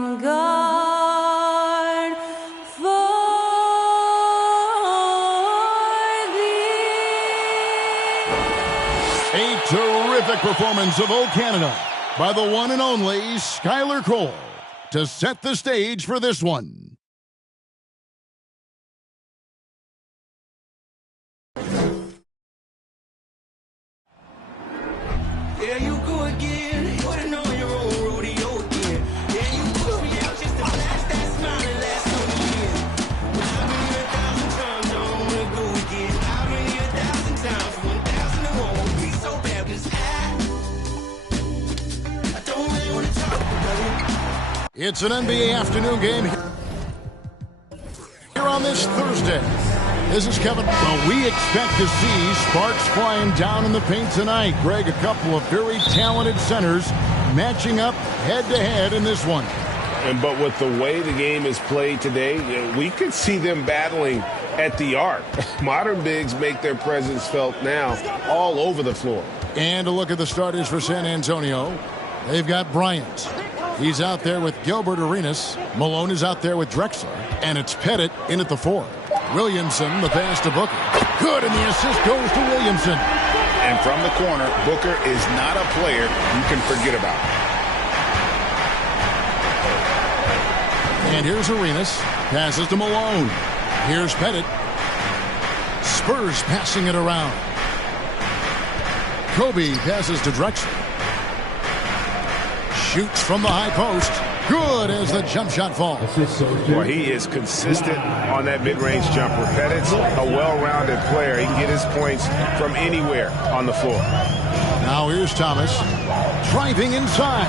on guard for thee. A terrific performance of O Canada by the one and only Skylar Cole to set the stage for this one. Yeah, you go again. You ain't on your own rodeo again. Yeah, you push me out just to flash that smile and last on the year. But I've been here 1,000 times, I don't wanna go again. I've been here 1,000 times, 1,001 won't be so bad, 'cause I don't really wanna talk about it. It's an NBA afternoon game here on this Thursday. This is Kevin. Well, we expect to see sparks flying down in the paint tonight. Greg, a couple of very talented centers matching up head-to-head in this one. But with the way the game is played today, we could see them battling at the arc. Modern bigs make their presence felt now all over the floor. And a look at the starters for San Antonio. They've got Bryant. He's out there with Gilbert Arenas. Malone is out there with Drexler. And it's Pettit in at the 4. Williamson, the pass to Booker. Good, and the assist goes to Williamson. And from the corner, Booker is not a player you can forget about. And here's Arenas. Passes to Malone. Here's Pettit. Spurs passing it around. Kobe passes to Drexler. Shoots from the high post. Good as the jump shot falls. Well, he is consistent on that mid-range jumper. Pettit's a well-rounded player. He can get his points from anywhere on the floor. Now here's Thomas. Driving inside.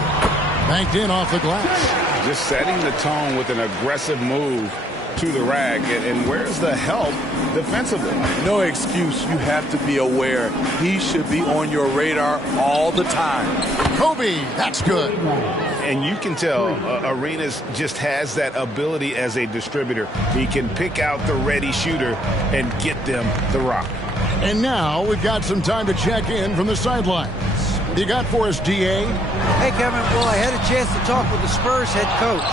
Banked in off the glass. Just setting the tone with an aggressive move to the rack. And where's the help defensively? No excuse. You have to be aware. He should be on your radar all the time. Kobe, that's good. And you can tell Arenas just has that ability as a distributor. He can pick out the ready shooter and get them the rock. And now we've got some time to check in from the sidelines. You got for us, DA? Hey, Kevin. Well, I had a chance to talk with the Spurs head coach.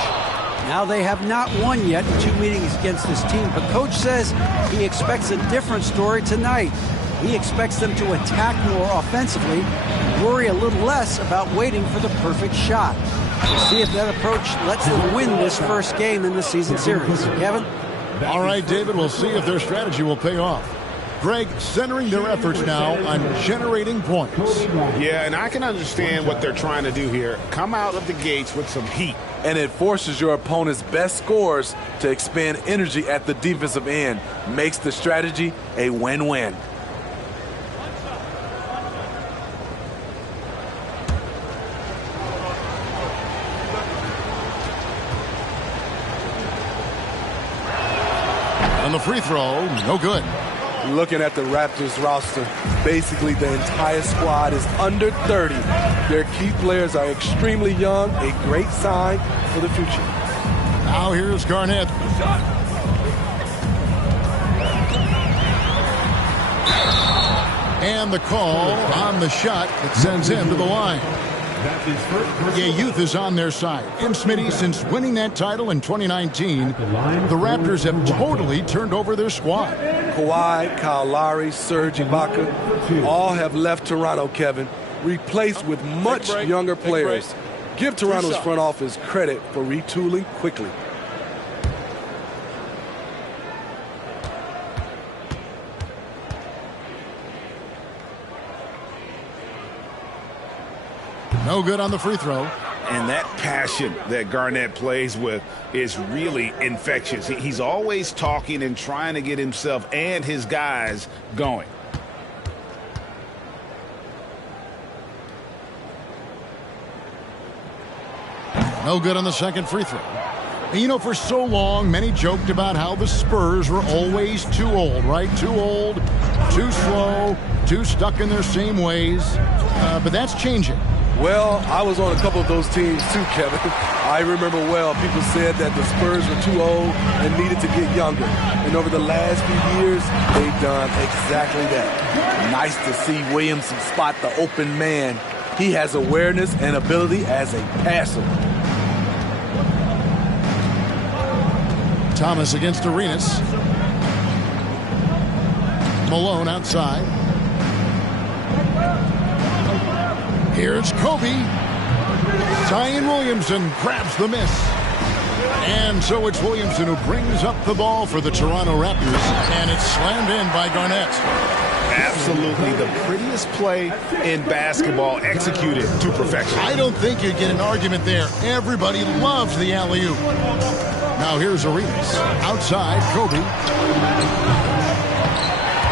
Now they have not won yet in 2 meetings against this team, but coach says he expects a different story tonight. He expects them to attack more offensively, worry a little less about waiting for the perfect shot. We'll see if that approach lets them win this first game in the season series. Kevin? All right, David, we'll see if their strategy will pay off. Greg, centering their efforts now on generating points. Yeah, and I can understand what they're trying to do here. Come out of the gates with some heat. And it forces your opponent's best scorers to expend energy at the defensive end. Makes the strategy a win-win. On the free throw, no good. Looking at the Raptors roster, basically the entire squad is under 30. Their key players are extremely young, a great sign for the future. Now here's Garnett. And the call on the shot that sends him to the line. Yeah, youth is on their side. And Smitty, since winning that title in 2019, the Raptors have totally turned over their squad. Kawhi, Kyle Lowry, Serge Ibaka, all have left Toronto, Kevin, replaced with much younger players. Give Toronto's front office credit for retooling quickly. No good on the free throw. And that passion that Garnett plays with is really infectious. He's always talking and trying to get himself and his guys going. No good on the second free throw. And you know, for so long, many joked about how the Spurs were always too old, right? Too old, too slow, too stuck in their same ways. But that's changing. Well, I was on a couple of those teams too, Kevin. I remember well, people said that the Spurs were too old and needed to get younger. And over the last few years, they've done exactly that. Nice to see Williamson spot the open man. He has awareness and ability as a passer. Thomas against Arenas. Malone outside. Here's Kobe. Zion Williamson grabs the miss. And so it's Williamson who brings up the ball for the Toronto Raptors, and it's slammed in by Garnett. Absolutely the prettiest play in basketball, executed to perfection. I don't think you get an argument there. Everybody loves the alley-oop. Now here's Arenas. Outside, Kobe.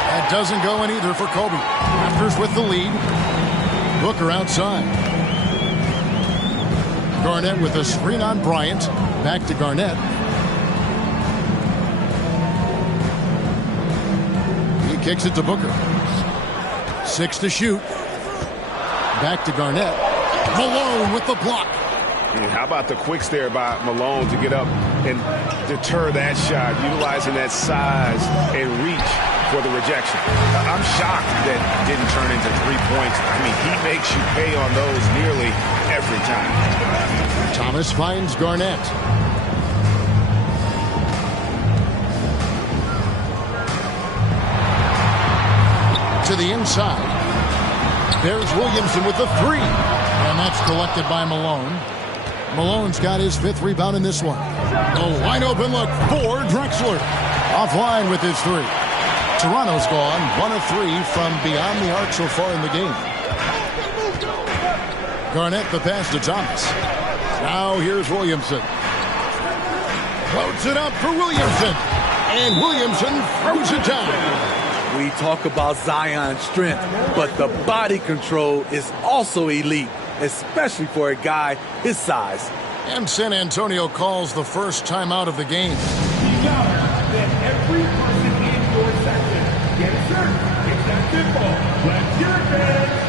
That doesn't go in either for Kobe. Raptors with the lead. Booker outside. Garnett with a screen on Bryant. Back to Garnett. He kicks it to Booker. 6 to shoot. Back to Garnett. Malone with the block. And how about the quicks there by Malone to get up and deter that shot, utilizing that size and reach for the rejection. I'm shocked that didn't turn into 3 points. I mean, he makes you pay on those nearly every time. Thomas finds Garnett. To the inside. There's Williamson with the 3. And that's collected by Malone. Malone's got his 5th rebound in this one. A wide open look for Drexler. Offline with his 3. Toronto's gone 1 of 3 from beyond the arc so far in the game. Garnett the pass to Thomas. Now here's Williamson. Floats it up for Williamson. And Williamson throws it down. We talk about Zion's strength, but the body control is also elite, especially for a guy his size. And San Antonio calls the first timeout of the game. That every person in your section get a shirt. It's that simple. Let's hear it, fans.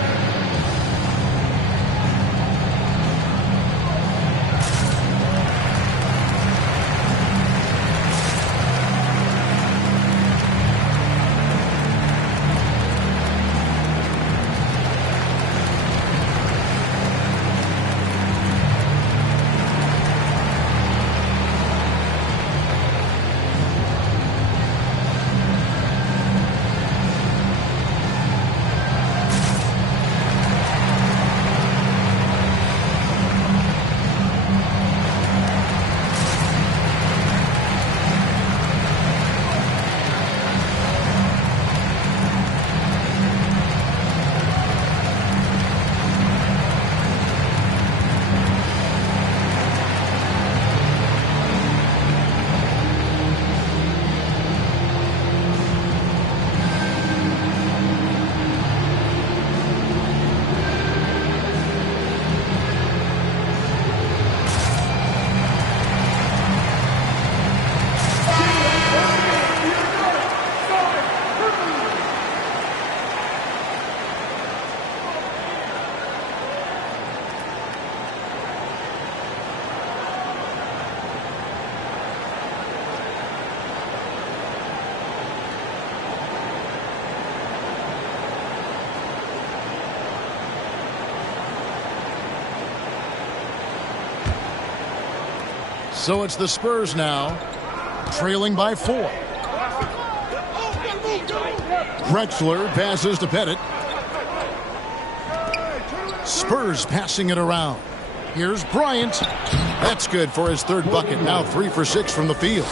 So it's the Spurs now, trailing by 4. Drexler passes to Pettit. Spurs passing it around. Here's Bryant. That's good for his 3rd bucket. Now 3 for 6 from the field.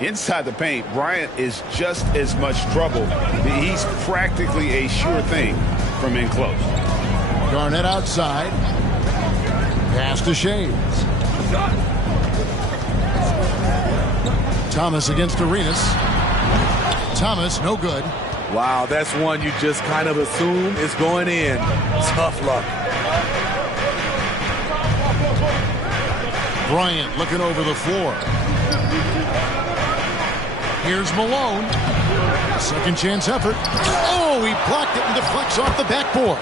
Inside the paint, Bryant is just as much trouble. He's practically a sure thing from in close. Garnett outside. Pass to Shades. Thomas against Arenas. Thomas, no good. Wow, that's one you just kind of assume is going in. Tough luck. Bryant looking over the floor. Here's Malone. Second chance effort. Oh, he blocked it and deflects off the backboard.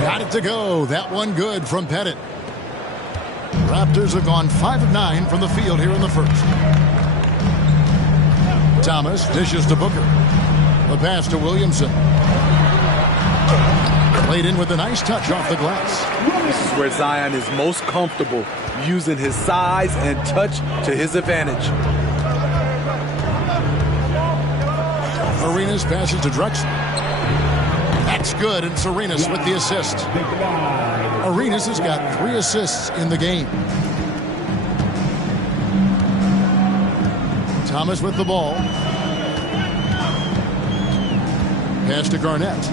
Got it to go. That one good from Pettit. Raptors have gone 5 of 9 from the field here in the first. Thomas dishes to Booker. The pass to Williamson. Played in with a nice touch off the glass. This is where Zion is most comfortable, using his size and touch to his advantage. Arenas passes to Drexler. That's good, and it's Arenas with the assist. Arenas has got 3 assists in the game. Thomas with the ball. Pass to Garnett.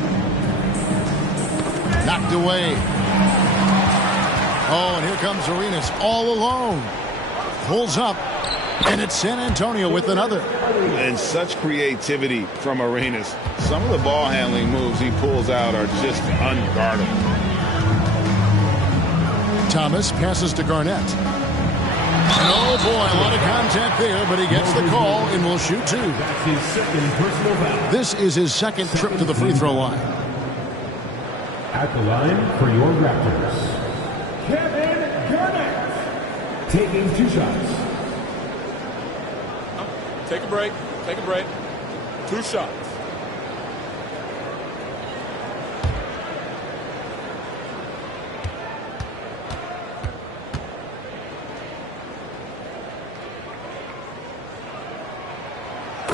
Knocked away. Oh, and here comes Arenas all alone. Pulls up, and it's San Antonio with another. And such creativity from Arenas. Some of the ball handling moves he pulls out are just unguardable. Thomas passes to Garnett. And oh boy, a lot of contact there, but he gets the call and will shoot 2. That's his second personal foul. This is his second trip to the free throw line. At the line for your Raptors, Kevin Garnett, taking 2 shots. Take a break. Take a break. 2 shots.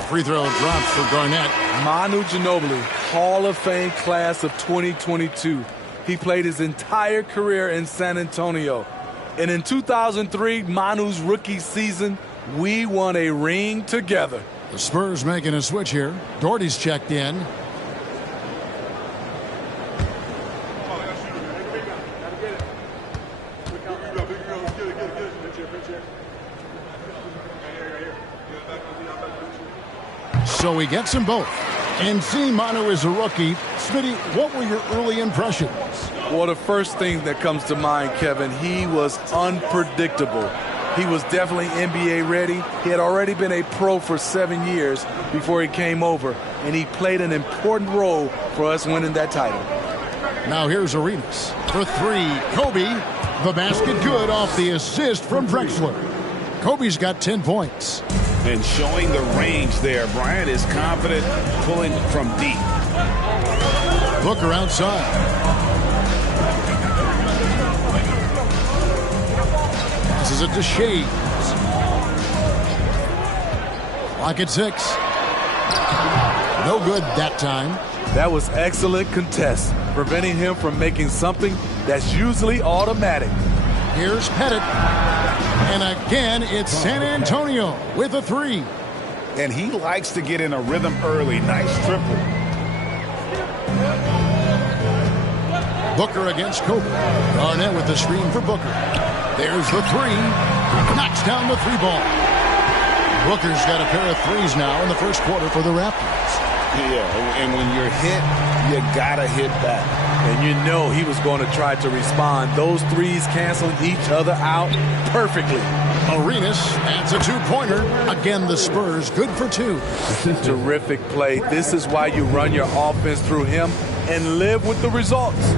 Free throw drops for Garnett. Manu Ginobili, Hall of Fame class of 2022. He played his entire career in San Antonio. And in 2003, Manu's rookie season, we won a ring together. The Spurs making a switch here. Doherty's checked in. So he gets them both. And seeing Manu as a rookie, Smitty, what were your early impressions? Well, the first thing that comes to mind, Kevin, he was unpredictable. He was definitely NBA ready. He had already been a pro for 7 years before he came over, and he played an important role for us winning that title. Now here's Arenas for 3. Kobe, the basket good off the assist from Drexler. Kobe's got 10 points. And showing the range there. Bryant is confident pulling from deep. Booker outside. This is it to Shades. Clock at 6. No good that time. That was excellent contest, preventing him from making something that's usually automatic. Here's Pettit. And again, it's San Antonio with a 3. And he likes to get in a rhythm early. Nice triple. Booker against Kobe. Garnett with the screen for Booker. There's the 3. Knocks down the 3 ball. Booker's got a pair of 3s now in the first quarter for the Raptors. Yeah, and when you're hit, you gotta hit back. And you know he was going to try to respond. Those 3s canceling each other out perfectly. Arenas adds a 2-pointer. Again, the Spurs good for 2. Terrific play. This is why you run your offense through him and live with the results.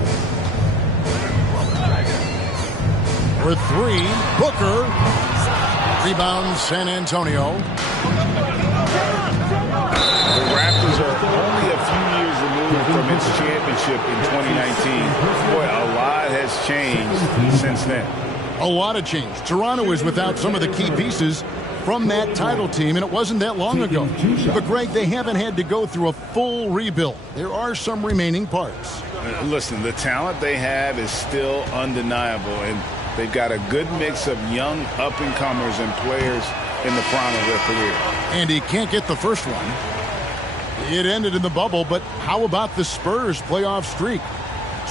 For 3, Booker. Rebound San Antonio. The Raptors are only a few years removed from its championship in 2019. Boy, a lot has changed since then. A lot of change. Toronto is without some of the key pieces from that title team, and it wasn't that long ago. But, Greg, they haven't had to go through a full rebuild. There are some remaining parts. Listen, the talent they have is still undeniable, and they've got a good mix of young up-and-comers and players in the prime of their career. And he can't get the first one. It ended in the bubble, but how about the Spurs playoff streak?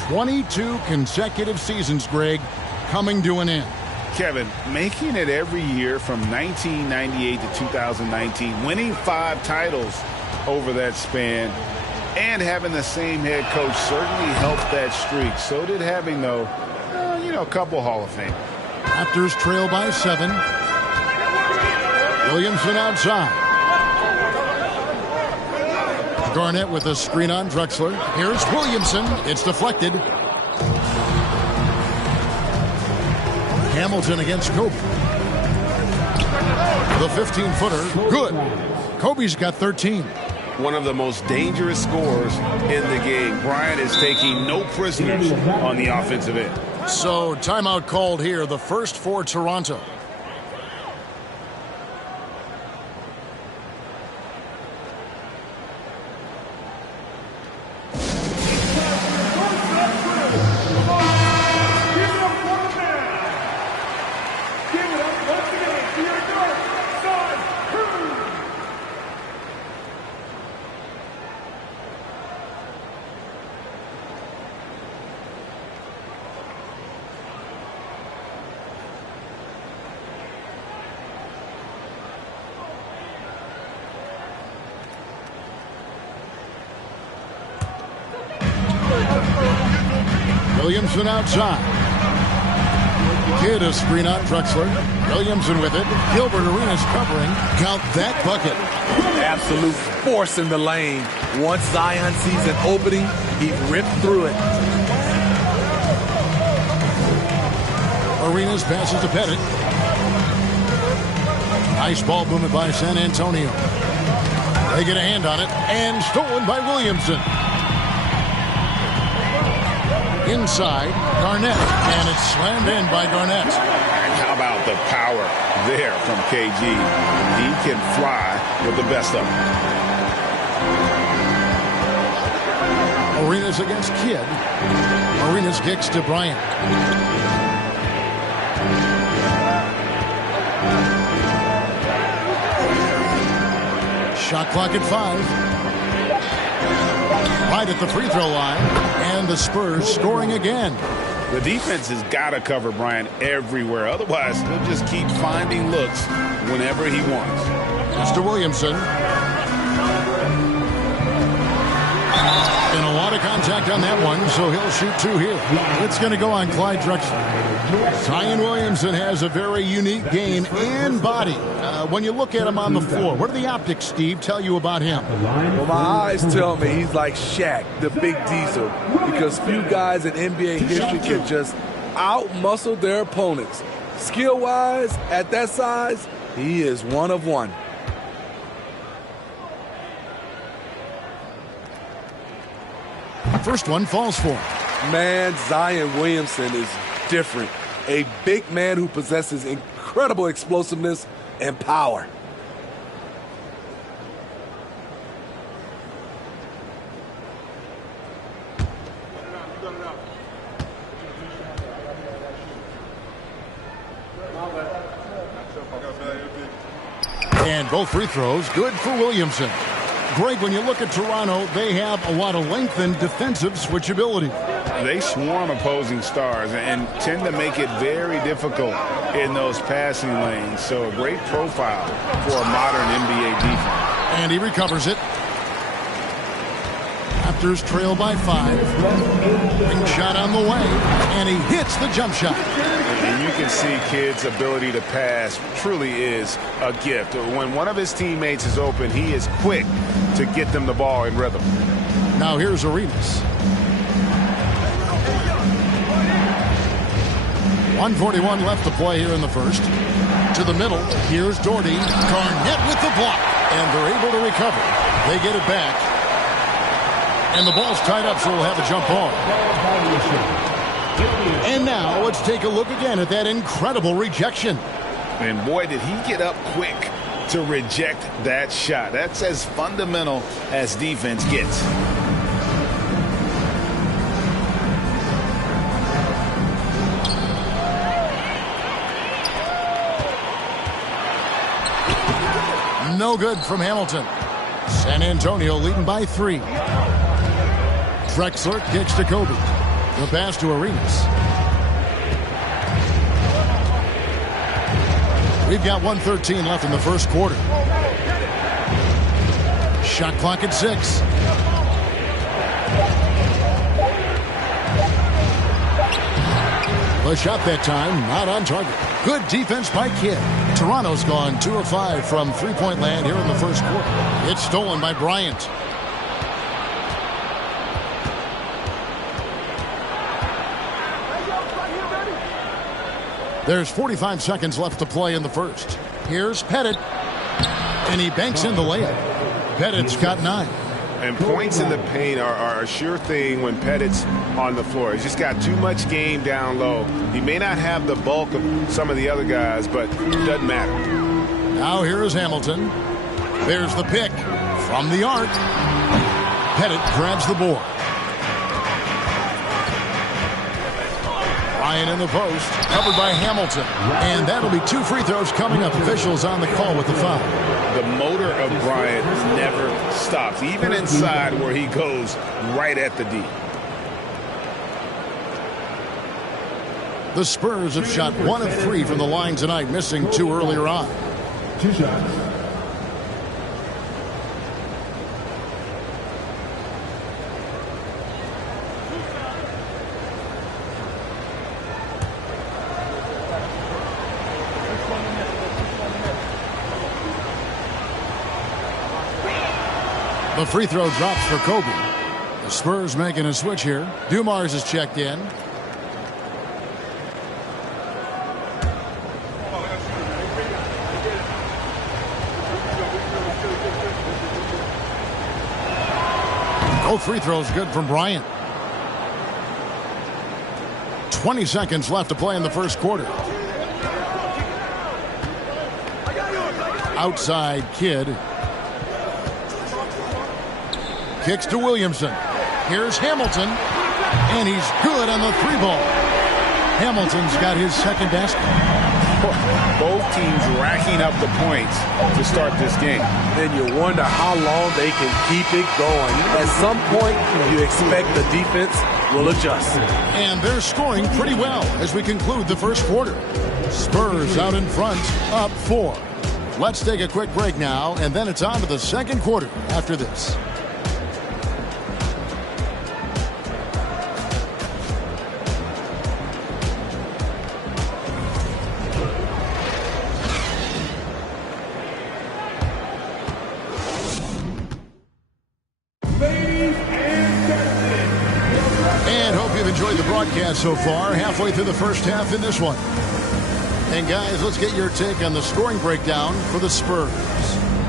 22 consecutive seasons, Greg, coming to an end. Kevin, making it every year from 1998 to 2019, winning 5 titles over that span, and having the same head coach certainly helped that streak. So did having, though, a couple Hall of Fame. Raptors trail by 7. Williamson outside. Garnett with a screen on Drexler. Here's Williamson. It's deflected. Hamilton against Kobe. The 15-footer. Good. Kobe's got 13. One of the most dangerous scorers in the game. Bryant is taking no prisoners on the offensive end. So timeout called here. The first for Toronto. Williamson outside. Kidd a screen out Drexler. Williamson with it. Gilbert Arenas covering. Count that bucket. Absolute force in the lane. Once Zion sees an opening, he ripped through it. Arenas passes to Pettit. Nice ball movement by San Antonio. They get a hand on it, and stolen by Williamson. Inside, Garnett, and it's slammed in by Garnett. And how about the power there from KG? He can fly with the best of them. Arenas against Kidd. Arenas kicks to Bryant. Shot clock at 5. Right at the free throw line, and the Spurs scoring again. The defense has got to cover Bryant everywhere. Otherwise, he'll just keep finding looks whenever he wants. Mr. Williamson. And a lot of contact on that one, so he'll shoot 2 here. It's going to go on Clyde Drexler. Zion Williamson has a very unique game and body. When you look at him on the floor, what do the optics, Steve, tell you about him? Well, my eyes tell me he's like Shaq, the big diesel, because few guys in NBA history can just out-muscle their opponents. Skill-wise, at that size, he is one of one. First one falls for him. Man, Zion Williamson is different. A big man who possesses incredible explosiveness and power. And both free throws good for Williamson. Greg, when you look at Toronto, they have a lot of length and defensive switchability. They swarm opposing stars and tend to make it very difficult in those passing lanes. So a great profile for a modern NBA defense. And he recovers it. Raptors trail by 5. Ring shot on the way, and he hits the jump shot. And you can see Kidd's ability to pass truly is a gift. When one of his teammates is open, he is quick to get them the ball in rhythm. Now here's Arenas. 1:41 left to play here in the first. To the middle, here's Doherty. Garnett with the block, and they're able to recover. They get it back. And the ball's tied up, so we'll have a jump ball. And now let's take a look again at that incredible rejection. And boy, did he get up quick to reject that shot. That's as fundamental as defense gets. No good from Hamilton. San Antonio leading by 3. Drexler kicks to Kobe. The pass to Arenas. We've got 1:13 left in the first quarter. Shot clock at 6. The shot that time not on target. Good defense by Kidd. Toronto's gone 2 of 5 from three-point land here in the first quarter. It's stolen by Bryant. There's 45 seconds left to play in the first. Here's Pettit. And he banks in the layup. Pettit's got 9. And points in the paint are a sure thing when Pettit's on the floor. He's just got too much game down low. He may not have the bulk of some of the other guys, but it doesn't matter. Now here is Hamilton. There's the pick from the arc. Pettit grabs the board. Ryan in the post, covered by Hamilton. And that'll be 2 free throws coming up. Officials on the call with the foul. The motor of Bryant never stops, even inside where he goes right at the D. The Spurs have shot 1 of 3 from the line tonight, missing 2 earlier on. 2 shots. The free throw drops for Kobe. The Spurs making a switch here. Dumars is checked in. Both free throws good from Bryant. 20 seconds left to play in the first quarter. Outside Kidd. Kicks to Williamson. Here's Hamilton. And he's good on the three ball. Hamilton's got his second basket. Both teams racking up the points to start this game. Then you wonder how long they can keep it going. At some point, you expect the defense will adjust. And they're scoring pretty well as we conclude the first quarter. Spurs out in front, up 4. Let's take a quick break now, and then it's on to the second quarter after this. So far, halfway through the first half in this one. And guys, let's get your take on the scoring breakdown for the Spurs.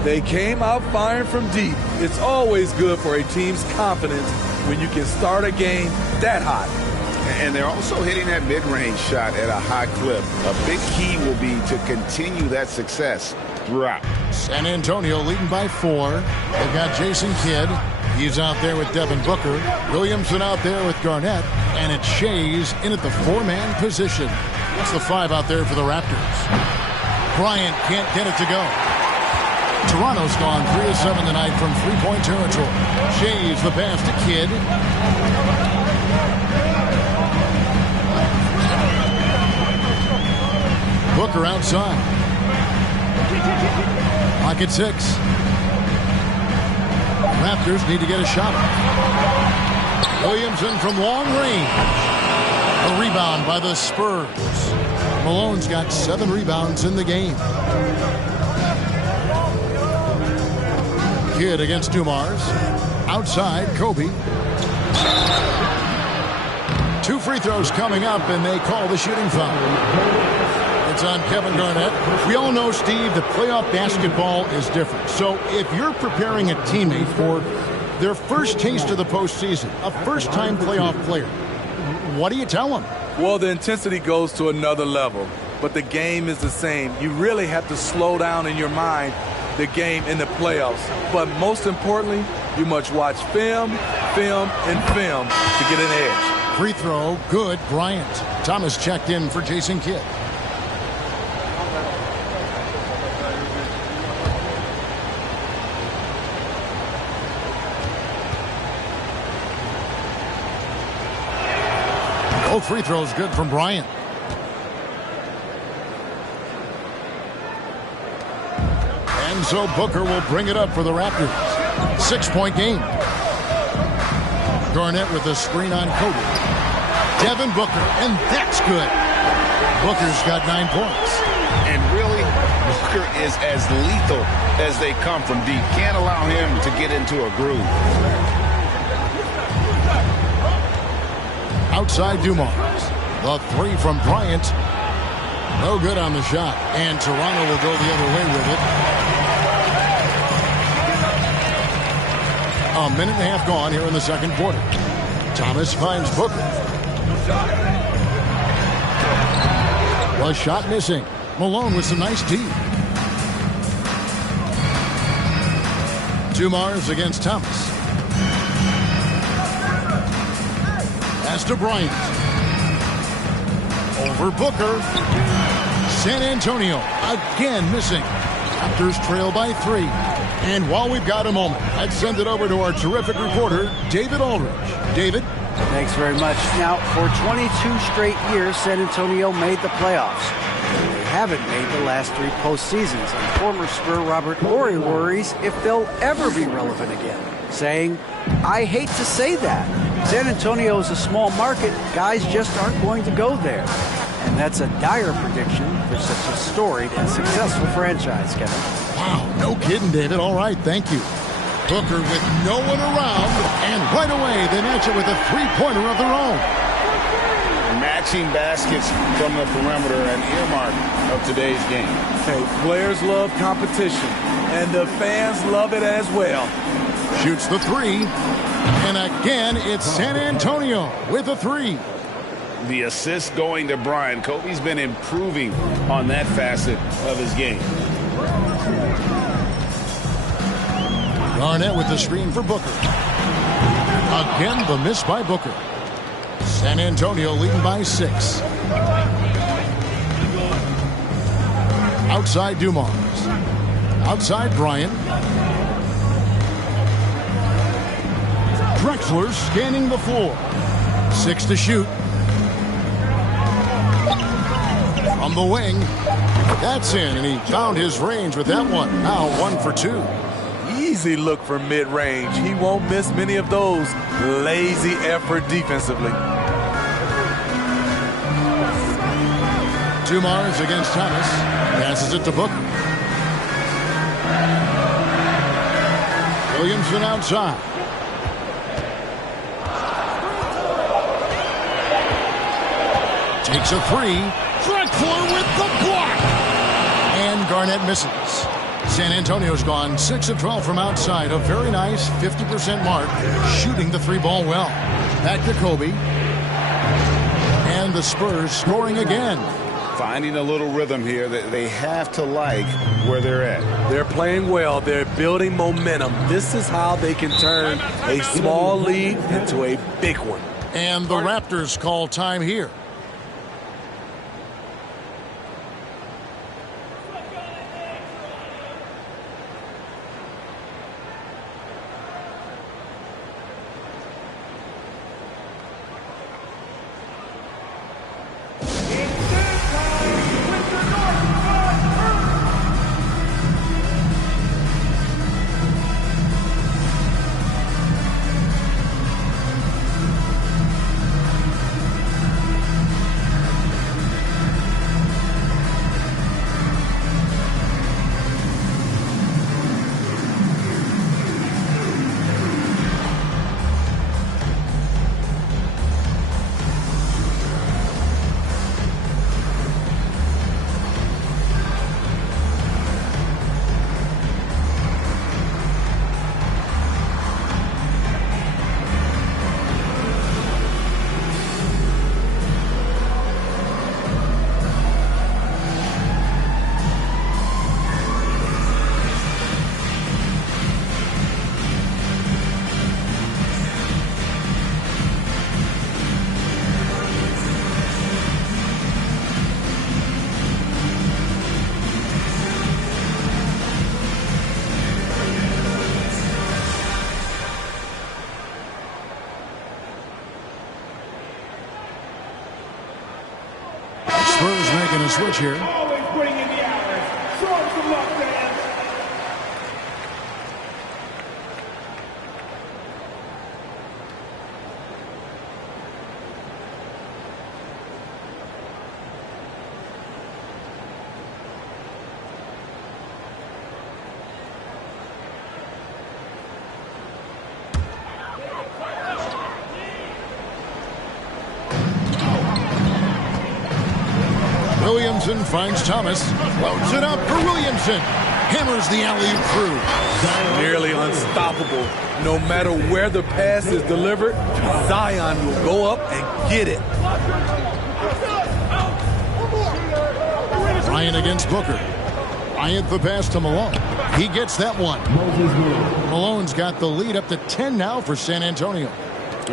They came out firing from deep. It's always good for a team's confidence when you can start a game that hot. And they're also hitting that mid-range shot at a high clip. A big key will be to continue that success throughout. San Antonio leading by 4. They've got Jason Kidd. He's out there with Devin Booker. Williamson out there with Garnett. And it's Shays in at the 4-man position. That's the 5 out there for the Raptors. Bryant can't get it to go. Toronto's gone 3 of 7 tonight from three-point territory. Shays the pass to Kidd. Booker outside. Pocket 6. Raptors need to get a shot. Williamson from long range. A rebound by the Spurs. Malone's got 7 rebounds in the game. Kidd against Dumars. Outside, Kobe. 2 free throws coming up, and they call the shooting foul. It's on Kevin Garnett. We all know, Steve, that playoff basketball is different. So if you're preparing a teammate for their first taste of the postseason, a first-time playoff player, what do you tell them? Well, the intensity goes to another level, but the game is the same. You really have to slow down in your mind the game in the playoffs. But most importantly, you must watch film, and film to get an edge. Free throw, good, Bryant. Thomas checked in for Jason Kidd. Both free throws good from Bryant. And so Booker will bring it up for the Raptors. 6-point game. Garnett with a screen on Kobe. Devin Booker, and that's good. Booker's got 9 points. And really, Booker is as lethal as they come from deep. Can't allow him to get into a groove. Outside Dumars. The 3 from Bryant. No good on the shot. And Toronto will go the other way with it. A minute and a half gone here in the second quarter. Thomas finds Booker. A shot missing. Malone with some nice D. Dumars against Thomas. Pass to Bryant. Over Booker. San Antonio again missing. Raptors trail by 3. And while we've got a moment, let's send it over to our terrific reporter, David Aldridge. David? Thanks very much. Now, for 22 straight years, San Antonio made the playoffs. They haven't made the last 3 postseasons. And former Spur Robert Horry worries if they'll ever be relevant again, saying, I hate to say that. San Antonio is a small market. Guys just aren't going to go there. And that's a dire prediction for such a storied and successful franchise, Kevin. Wow, no kidding, David. All right, thank you. Booker with no one around, and right away they match it with a three-pointer of their own. Matching baskets from the perimeter, an earmark of today's game. Hey, players love competition, and the fans love it as well. Shoots the three, and again it's San Antonio with a three. The assist going to Brian. Kobe's been improving on that facet of his game. Garnett with the screen for Booker. Again, the miss by Booker. San Antonio leading by 6. Outside Dumars. Outside Bryant. Drexler scanning the floor. 6 to shoot. From the wing. That's in, and he found his range with that one. Now 1 for 2. Easy look for mid-range. He won't miss many of those. Lazy effort defensively. Dumars against Thomas. Passes it to Booker. Williamson outside. Takes a three. Drexler with the block. And Garnett misses. San Antonio's gone 6 of 12 from outside. A very nice 50% mark. Shooting the three ball well. Back to Kobe. And the Spurs scoring again. Finding a little rhythm here that they have to like where they're at. They're playing well. They're building momentum. This is how they can turn a small lead into a big one. And the Raptors call time here. Spurs making a switch here. Always bringing the hours. Show them some love, fans. Williamson finds Thomas. Loads it up for Williamson. Hammers the alley-oop through. Nearly unstoppable. No matter where the pass is delivered, Zion will go up and get it. Bryant against Booker. Bryant the pass to Malone. He gets that one. Malone's got the lead up to 10 now for San Antonio.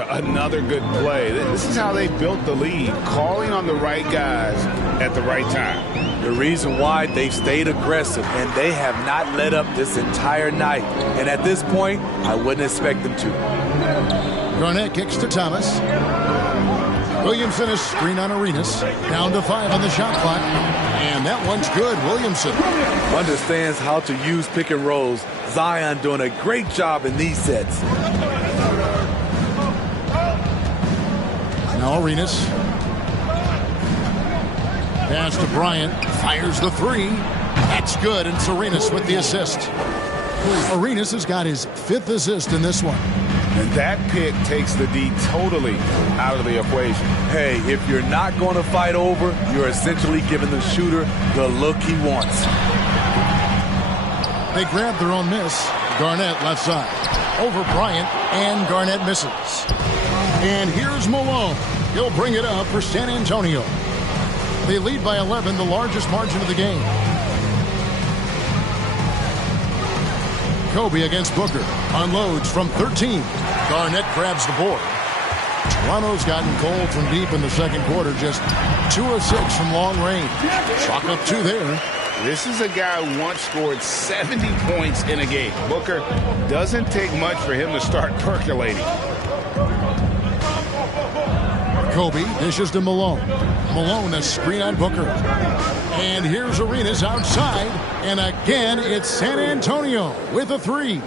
Another good play. This is how they built the lead, calling on the right guys at the right time. The reason why they've stayed aggressive, and they have not let up this entire night. And at this point, I wouldn't expect them to. Garnett kicks to Thomas. Williamson is screen on Arenas. Down to 5 on the shot clock. And that one's good. Williamson understands how to use pick and rolls. Zion doing a great job in these sets. Now Arenas. Pass to Bryant. Fires the three. That's good, and Arenas with the assist. Arenas has got his 5th assist in this one. And that pick takes the D totally out of the equation. Hey, if you're not going to fight over, you're essentially giving the shooter the look he wants. They grab their own miss. Garnett left side. Over Bryant, and Garnett misses. And here's Malone. He'll bring it up for San Antonio. They lead by 11, the largest margin of the game. Kobe against Booker. Unloads from 13. Garnett grabs the board. Toronto's gotten cold from deep in the second quarter. Just 2 of 6 from long range. Chalk up 2 there. This is a guy who once scored 70 points in a game. Booker doesn't take much for him to start percolating. Kobe dishes to Malone. Malone a screen on Booker. And here's Arenas outside. And again, it's San Antonio with a 3.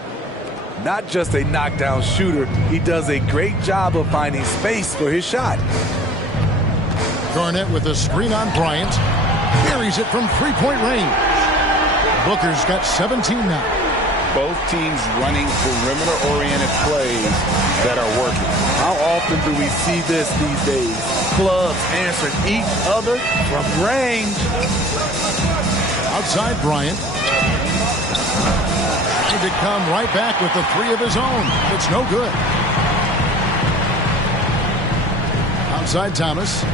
Not just a knockdown shooter, he does a great job of finding space for his shot. Garnett with a screen on Bryant. Carries it from 3-point range. Booker's got 17 now. Both teams running perimeter-oriented plays that are working. How often do we see this these days? Clubs answering each other from range. Outside Bryant. Trying to come right back with the 3 of his own. It's no good. Outside Thomas.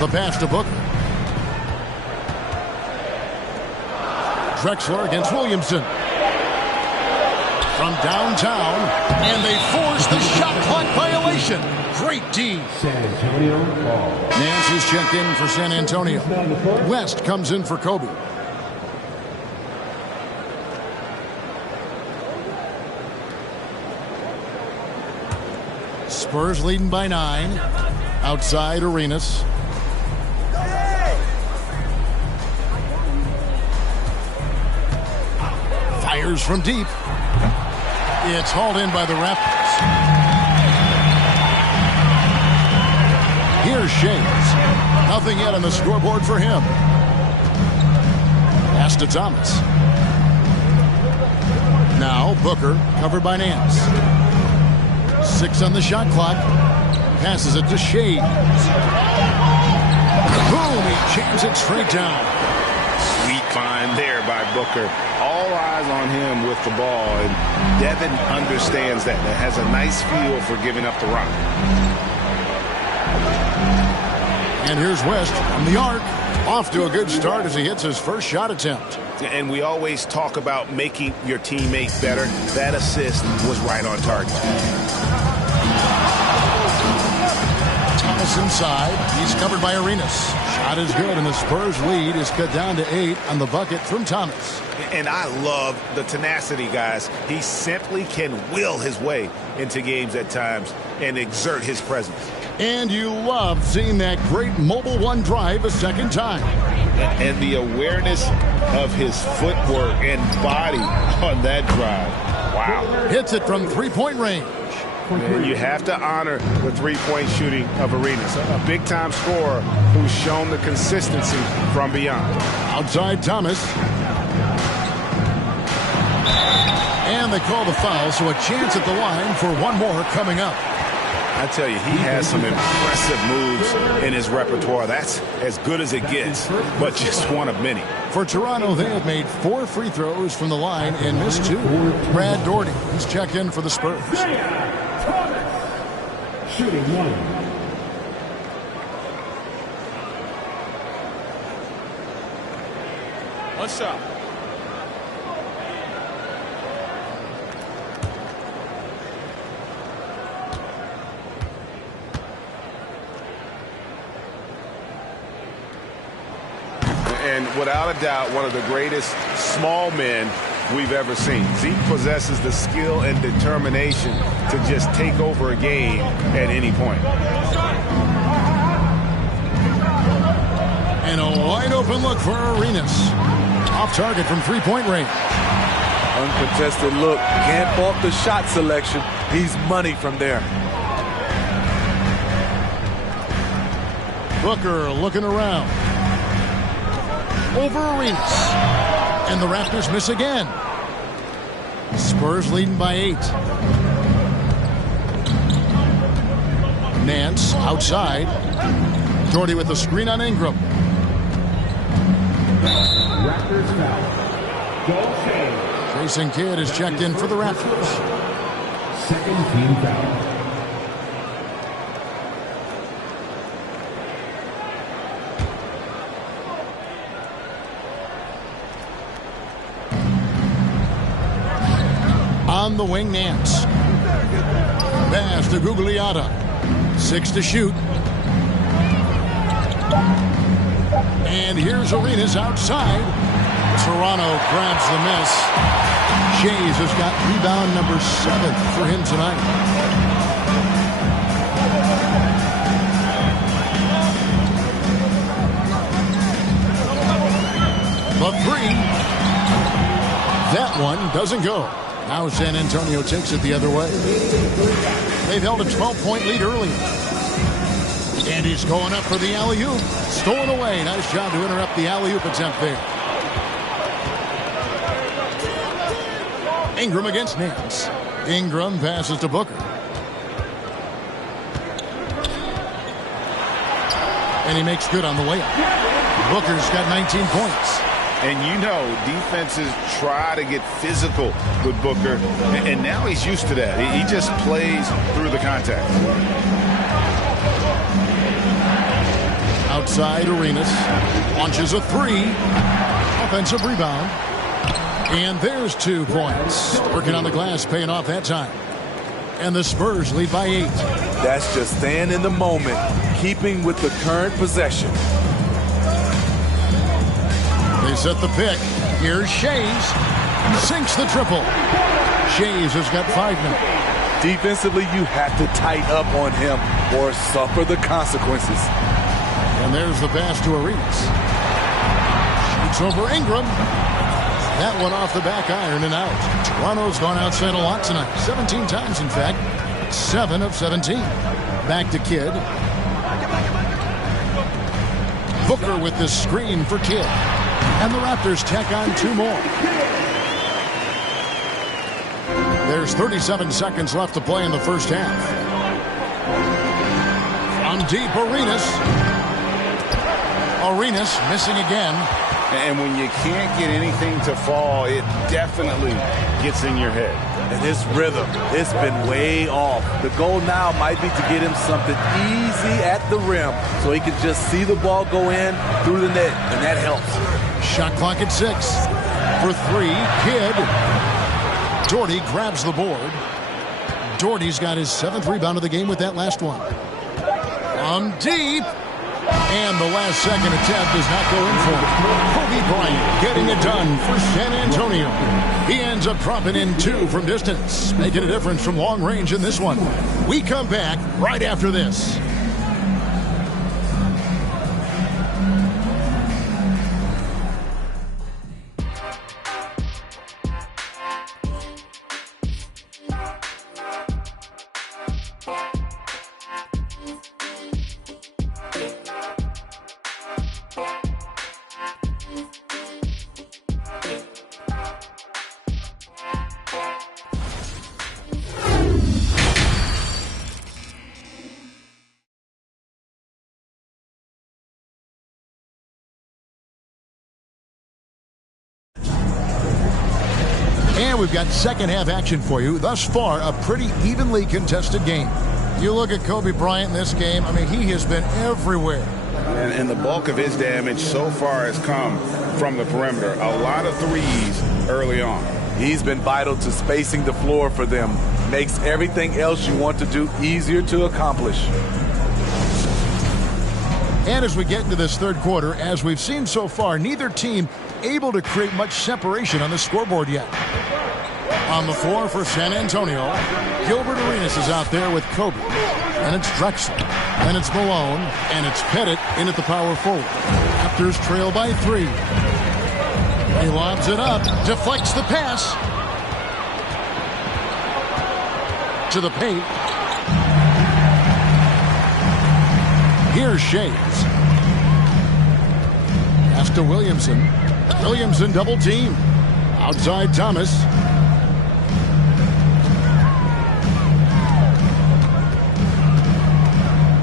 The pass to Booker. Drexler against Williamson. From downtown, and they force the shot clock violation. Great D. San Antonio ball. Nance is checked in for San Antonio. West comes in for Kobe. Spurs leading by 9. Outside Arenas. Fires from deep. It's hauled in by the Raptors. Here's Shades. Nothing yet on the scoreboard for him. Pass to Thomas. Now Booker covered by Nance. 6 on the shot clock. Passes it to Shades. Boom! He jams it straight down. Sweet find there by Booker. All eyes on him with the ball, and Devin understands that. That has a nice feel for giving up the rock. And here's West from the arc. Off to a good start as he hits his first shot attempt. And we always talk about making your teammate better. That assist was right on target. Thomas inside. He's covered by Arenas. Shot is good, and the Spurs lead is cut down to 8 on the bucket from Thomas. And I love the tenacity, guys. He simply can will his way into games at times and exert his presence. And you love seeing that great mobile one drive a second time. And the awareness of his footwork and body on that drive. Wow. Hits it from 3-point range. And you have to honor the 3-point shooting of Arenas. A big-time scorer who's shown the consistency from beyond. Outside Thomas. And they call the foul, so a chance at the line for one more coming up. I tell you, he has some impressive moves in his repertoire. That's as good as it gets, but just one of many. For Toronto, they have made 4 free throws from the line and missed 2. Brad Doherty is checked in for the Spurs. Shooting 1. One shot. And without a doubt, one of the greatest small men we've ever seen. Zeke possesses the skill and determination to just take over a game at any point. And a wide open look for Arenas. Off target from 3-point range. Uncontested look. Can't fault the shot selection. He's money from there. Booker looking around. Over Arenas. And the Raptors miss again. Spurs leading by 8. Nance outside. Jordy with the screen on Ingram. Raptors foul. Goal change. Jason Kidd is checked in for the Raptors. Second team foul. On the wing, Nance. Pass to Gugliotta. 6 to shoot. And here's Arenas outside. Toronto grabs the miss. Shays has got rebound number 7 for him tonight. The 3. That one doesn't go. Now San Antonio takes it the other way. They've held a 12-point lead early. And he's going up for the alley-oop. Stolen away. Nice job to interrupt the alley-oop attempt there. Ingram against Nance. Ingram passes to Booker. And he makes good on the layup. Booker's got 19 points. And you know, defenses try to get physical with Booker, and now he's used to that. He just plays through the contact. Outside, Arenas launches a 3. Offensive rebound. And there's 2 points. Working on the glass, paying off that time. And the Spurs lead by 8. That's just staying in the moment, keeping with the current possession. They set the pick. Here's Shays. Sinks the triple. Shays has got 5 now. Defensively, you have to tighten up on him or suffer the consequences. And there's the pass to Arenas. Shoots over Ingram. That one off the back iron and out. Toronto's gone outside a lot tonight. 17 times, in fact. 7 of 17. Back to Kidd. Booker with the screen for Kidd. And the Raptors tack on 2 more. There's 37 seconds left to play in the first half. From deep, Arenas. Arenas missing again. And when you can't get anything to fall, it definitely gets in your head. And his rhythm, it's been way off. The goal now might be to get him something easy at the rim so he can just see the ball go in through the net, and that helps. Shot clock at 6. For 3, Kidd. Doherty grabs the board. Doherty's got his 7th rebound of the game with that last one. From deep. And the last second attempt does not go in for him. Kobe Bryant getting it done for San Antonio. He ends up dropping in 2 from distance, making a difference from long range in this one. We come back right after this. And we've got second half action for you. Thus far, a pretty evenly contested game. You look at Kobe Bryant in this game, I mean, he has been everywhere. And the bulk of his damage so far has come from the perimeter. A lot of threes early on. He's been vital to spacing the floor for them. Makes everything else you want to do easier to accomplish. And as we get into this third quarter, as we've seen so far, neither team able to create much separation on the scoreboard yet. On the floor for San Antonio, Gilbert Arenas is out there with Kobe. And it's Drexler. And it's Malone. And it's Pettit in at the power forward. Raptors trail by 3. He lobs it up. Deflects the pass. To the paint. Here's Shays. Pass to Williamson. Williamson double team. Outside Thomas.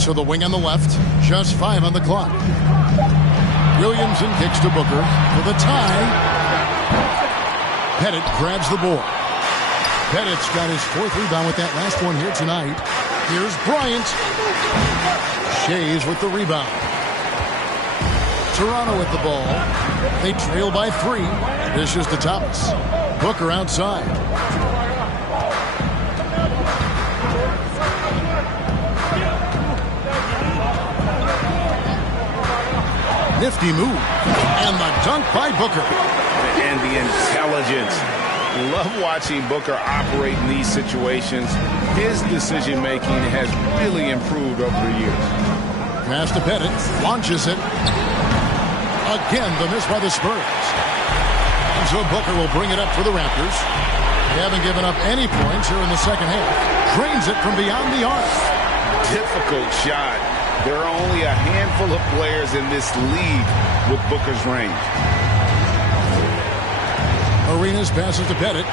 To the wing on the left. Just 5 on the clock. Williamson kicks to Booker for the tie. Pettit grabs the board. Pettit's got his 4th rebound with that last one here tonight. Here's Bryant. Shays with the rebound. Toronto with the ball. They trail by 3. Dishes to Thomas. Booker outside. Nifty move. And the dunk by Booker. And the intelligence. Love watching Booker operate in these situations. His decision-making has really improved over the years. Pass to Pettit. Launches it. Again, the miss by the Spurs. And so Booker will bring it up for the Raptors. They haven't given up any points here in the second half. Drains it from beyond the arc. Difficult shot. There are only a handful of players in this league with Booker's range. Arenas passes to Pettit.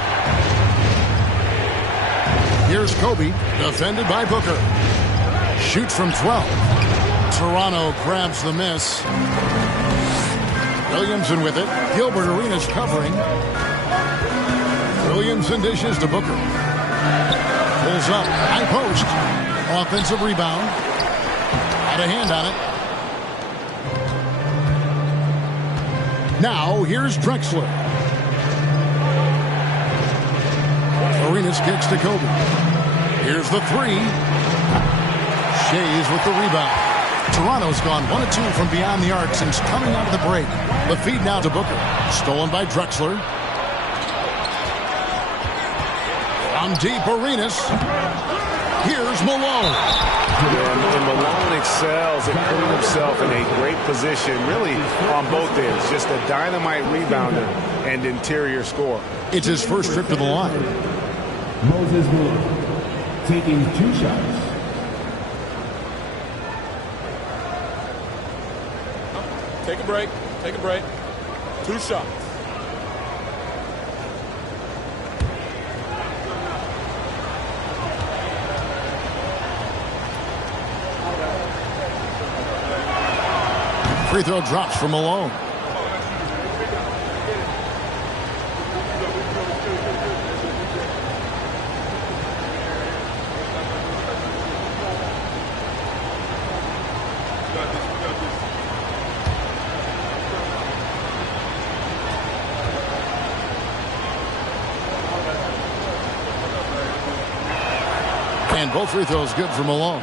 Here's Kobe, defended by Booker. Shoots from 12. Toronto grabs the miss. Williamson with it. Gilbert Arenas covering. Williamson dishes to Booker. Pulls up. High post. Offensive rebound. Had a hand on it. Now here's Drexler. Arenas kicks to Kobe. Here's the 3. Shays with the rebound. Toronto's gone 1 of 2 from beyond the arc since coming out of the break. The feed now to Booker. Stolen by Drexler. From deep, Arenas. Here's Malone. And Malone excels at putting himself in a great position, really on both ends. Just a dynamite rebounder and interior scorer. It's his first trip to the line. Moses Malone taking 2 shots. Take a break. Take a break. 2 shots. Free throw drops for Malone. And both free throws good for Malone.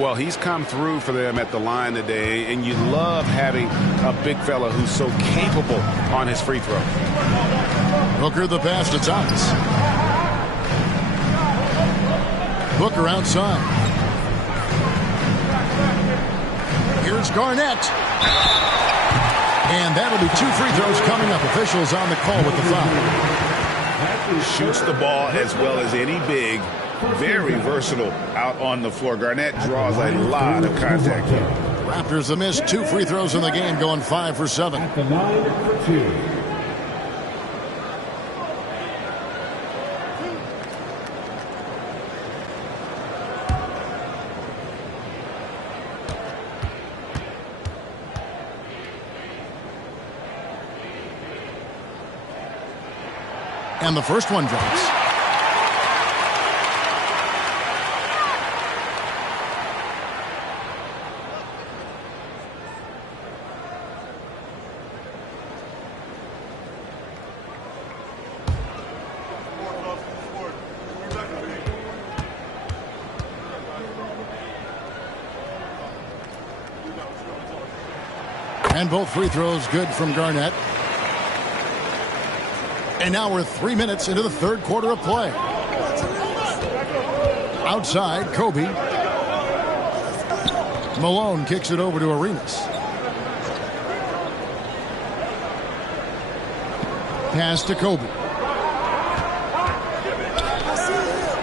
Well, he's come through for them at the line today, and you love having a big fella who's so capable on his free throw. Booker the pass to Thomas. Booker outside. Here's Garnett. And that'll be 2 free throws coming up. Officials on the call with the foul. Shoots the ball as well as any big. Very versatile out on the floor. Garnett draws a lot of contact here. Raptors have missed 2 free throws in the game, going 5 for 7. At the line for 2. And the first one drops. And both free throws good from Garnett. And now we're 3 minutes into the third quarter of play. Outside, Kobe. Malone kicks it over to Arenas. Pass to Kobe.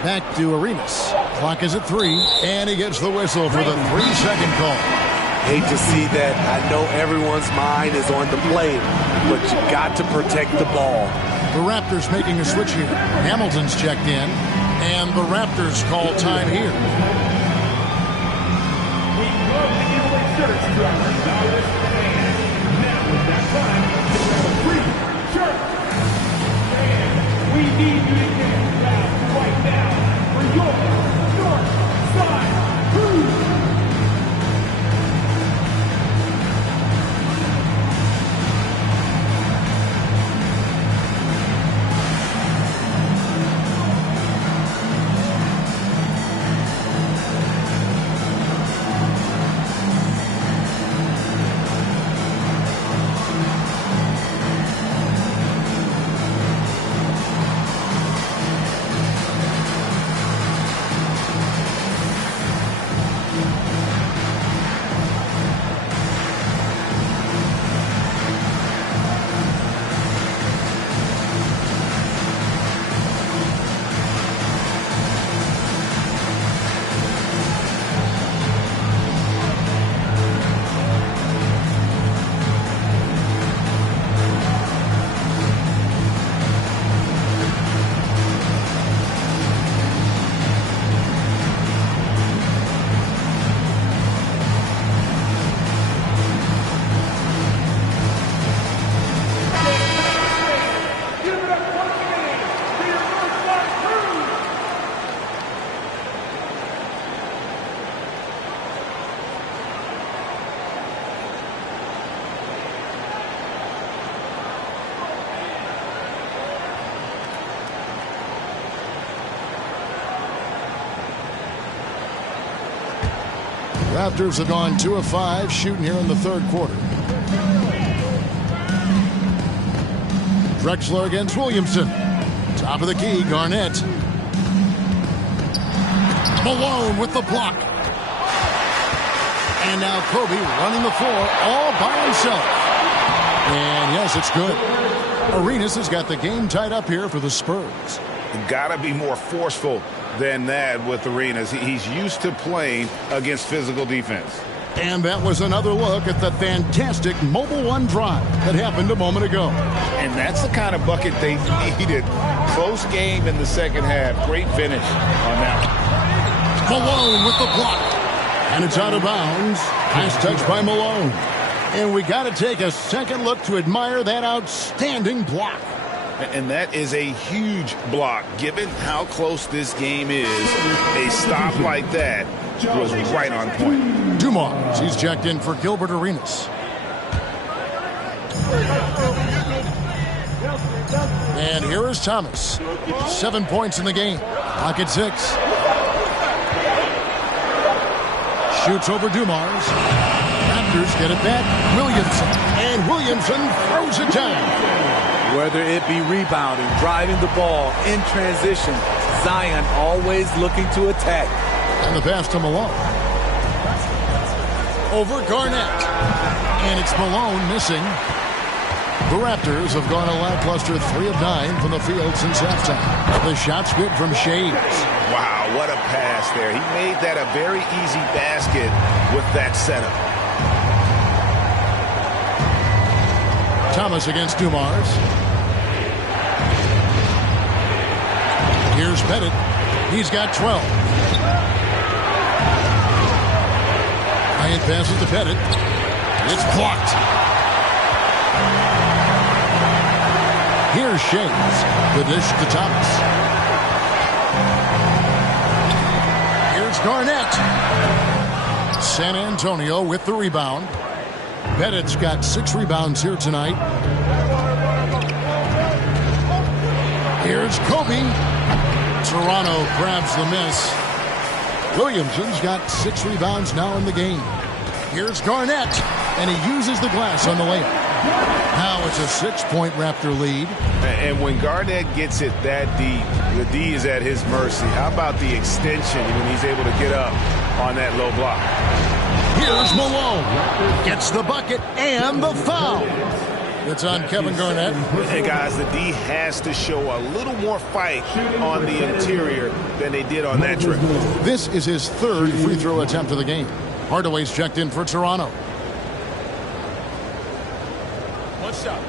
Back to Arenas. Clock is at 3, and he gets the whistle for the 3-second call. Hate to see that. I know everyone's mind is on the play, but you got to protect the ball. The Raptors making a switch here. Hamilton's checked in, and the Raptors call time here. We love the giveaway shirts to our loudest fans. Now is that time to grab a free shirt. And we need you to get down right now for your North Side Crew. Raptors have gone 2 of 5 shooting here in the third quarter. Drexler against Williamson. Top of the key, Garnett. Malone with the block. And now Kobe running the floor all by himself. And yes, it's good. Arenas has got the game tied up here for the Spurs. Gotta be more forceful than that with Arenas. He's used to playing against physical defense. And that was another look at the fantastic Mobile One drive that happened a moment ago. And that's the kind of bucket they needed. Close game in the second half. Great finish on that one. Malone with the block. And it's out of bounds. Nice touch by Malone. And we got to take a second look to admire that outstanding block. And that is a huge block. Given how close this game is, a stop like that was right on point. Dumars, he's checked in for Gilbert Arenas. And here is Thomas. 7 points in the game. Clock at 6. Shoots over Dumars. Raptors get it back. Williamson. And Williamson throws it down. Whether it be rebounding, driving the ball, in transition, Zion always looking to attack. And the pass to Malone. Over Garnett. And it's Malone missing. The Raptors have gone a lackluster 3 of 9 from the field since halftime. The shot's good from Shades. Wow, what a pass there. He made that a very easy basket with that setup. Thomas against Dumars. Here's Pettit. He's got 12. Bryant passes to Pettit. It's blocked. Here's Shades. The dish to Thomas. Here's Garnett. San Antonio with the rebound. Pettit's got 6 rebounds here tonight. Here's Kobe. Toronto grabs the miss. Williamson's got 6 rebounds now in the game. Here's Garnett, and he uses the glass on the layup. Now it's a 6-point Raptor lead. And when Garnett gets it that deep, the D is at his mercy. How about the extension when he's able to get up on that low block? Here's Malone. Gets the bucket and the foul. It's on Kevin Garnett. Hey, guys, the D has to show a little more fight on the interior than they did on that trip. This is his 3rd free throw attempt of the game. Hardaway's checked in for Toronto. One shot.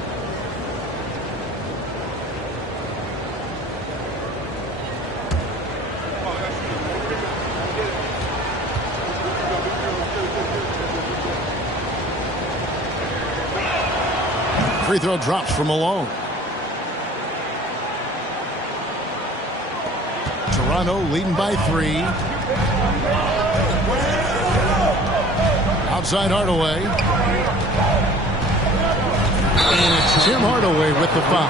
Free throw drops for Malone. Toronto leading by 3. Outside Hardaway. And it's Tim Hardaway with the foul.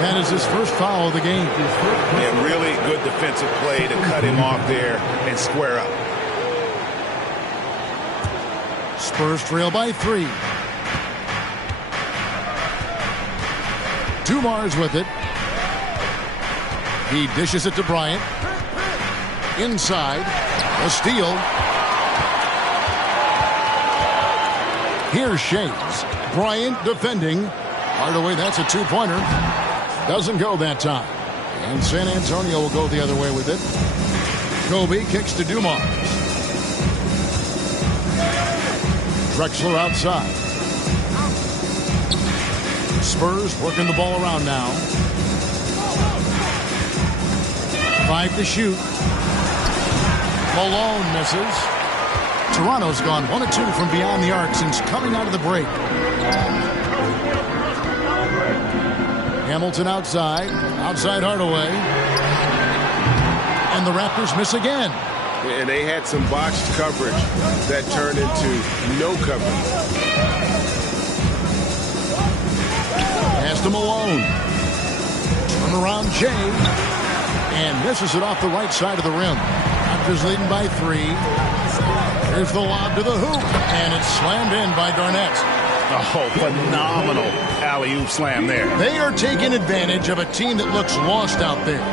That is his first foul of the game. Yeah, really good defensive play to cut him off there and square up. Spurs trail by 3. Dumars with it. He dishes it to Bryant. Inside. A steal. Here's Shays. Bryant defending. Hardaway, that's a 2-pointer. Doesn't go that time. And San Antonio will go the other way with it. Kobe kicks to Dumars. Drexler outside. Spurs working the ball around now. 5 to shoot. Malone misses. Toronto's gone 1 of 2 from beyond the arc since coming out of the break. Hamilton outside. Outside Hardaway. And the Raptors miss again. And they had some botched coverage that turned into no coverage. Pass to Malone. Turn around Jay. And misses it off the right side of the rim. Raptors leading by 3. Here's the lob to the hoop. And it's slammed in by Garnett. Oh, phenomenal alley-oop slam there. They are taking advantage of a team that looks lost out there.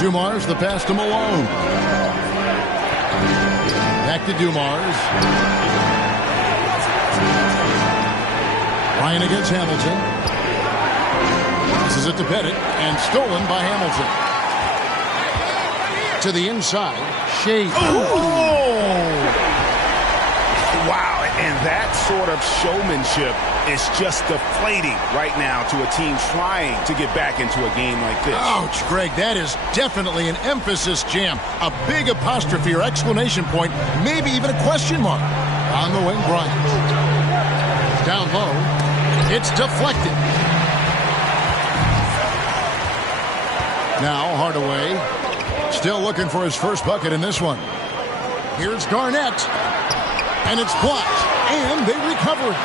Dumars, the pass to Malone. Back to Dumars. Ryan against Hamilton. This is it to Pettit, and stolen by Hamilton. To the inside, Shea. Wow, and that sort of showmanship is just deflating right now to a team trying to get back into a game like this. Ouch, Greg, that is definitely an emphasis jam. A big apostrophe or exclamation point, maybe even a question mark. On the wing, Bryant. Down low, it's deflected. Now Hardaway, still looking for his first bucket in this one. Here's Garnett, and it's blocked, and they recover it.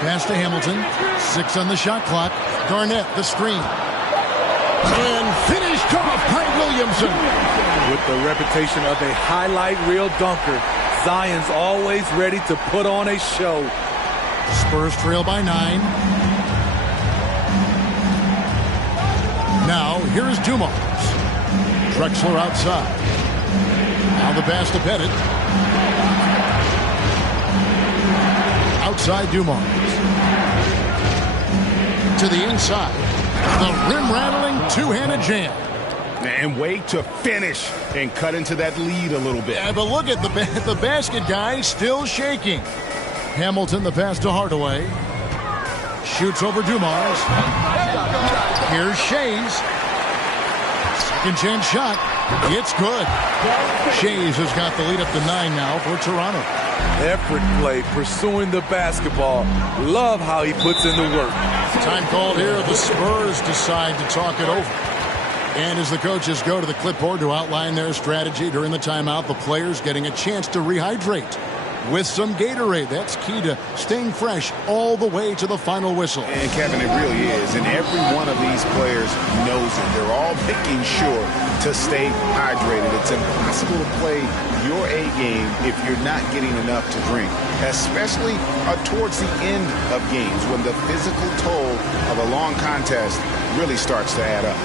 Pass to Hamilton, 6 on the shot clock. Garnett, the screen. And finished off by Williamson. With the reputation of a highlight reel dunker, Zion's always ready to put on a show. Spurs trail by 9. Now, here's Dumars. Drexler outside. Now the pass to Pettit. Outside Dumars. To the inside. The rim-rattling two-handed jam. And way to finish and cut into that lead a little bit. Yeah, but look at the basket guy still shaking. Hamilton, the pass to Hardaway. Shoots over Dumars. Here's Shays. Second chance shot. It's good. Shays has got the lead up to 9 now for Toronto. Effort play, pursuing the basketball. Love how he puts in the work. Time called here. The Spurs decide to talk it over. And as the coaches go to the clipboard to outline their strategy during the timeout, the players getting a chance to rehydrate with some Gatorade. That's key to staying fresh all the way to the final whistle. And Kevin, it really is. And every one of these players knows it. They're all making sure to stay hydrated. It's impossible to play your A game if you're not getting enough to drink, especially towards the end of games when the physical toll of a long contest really starts to add up.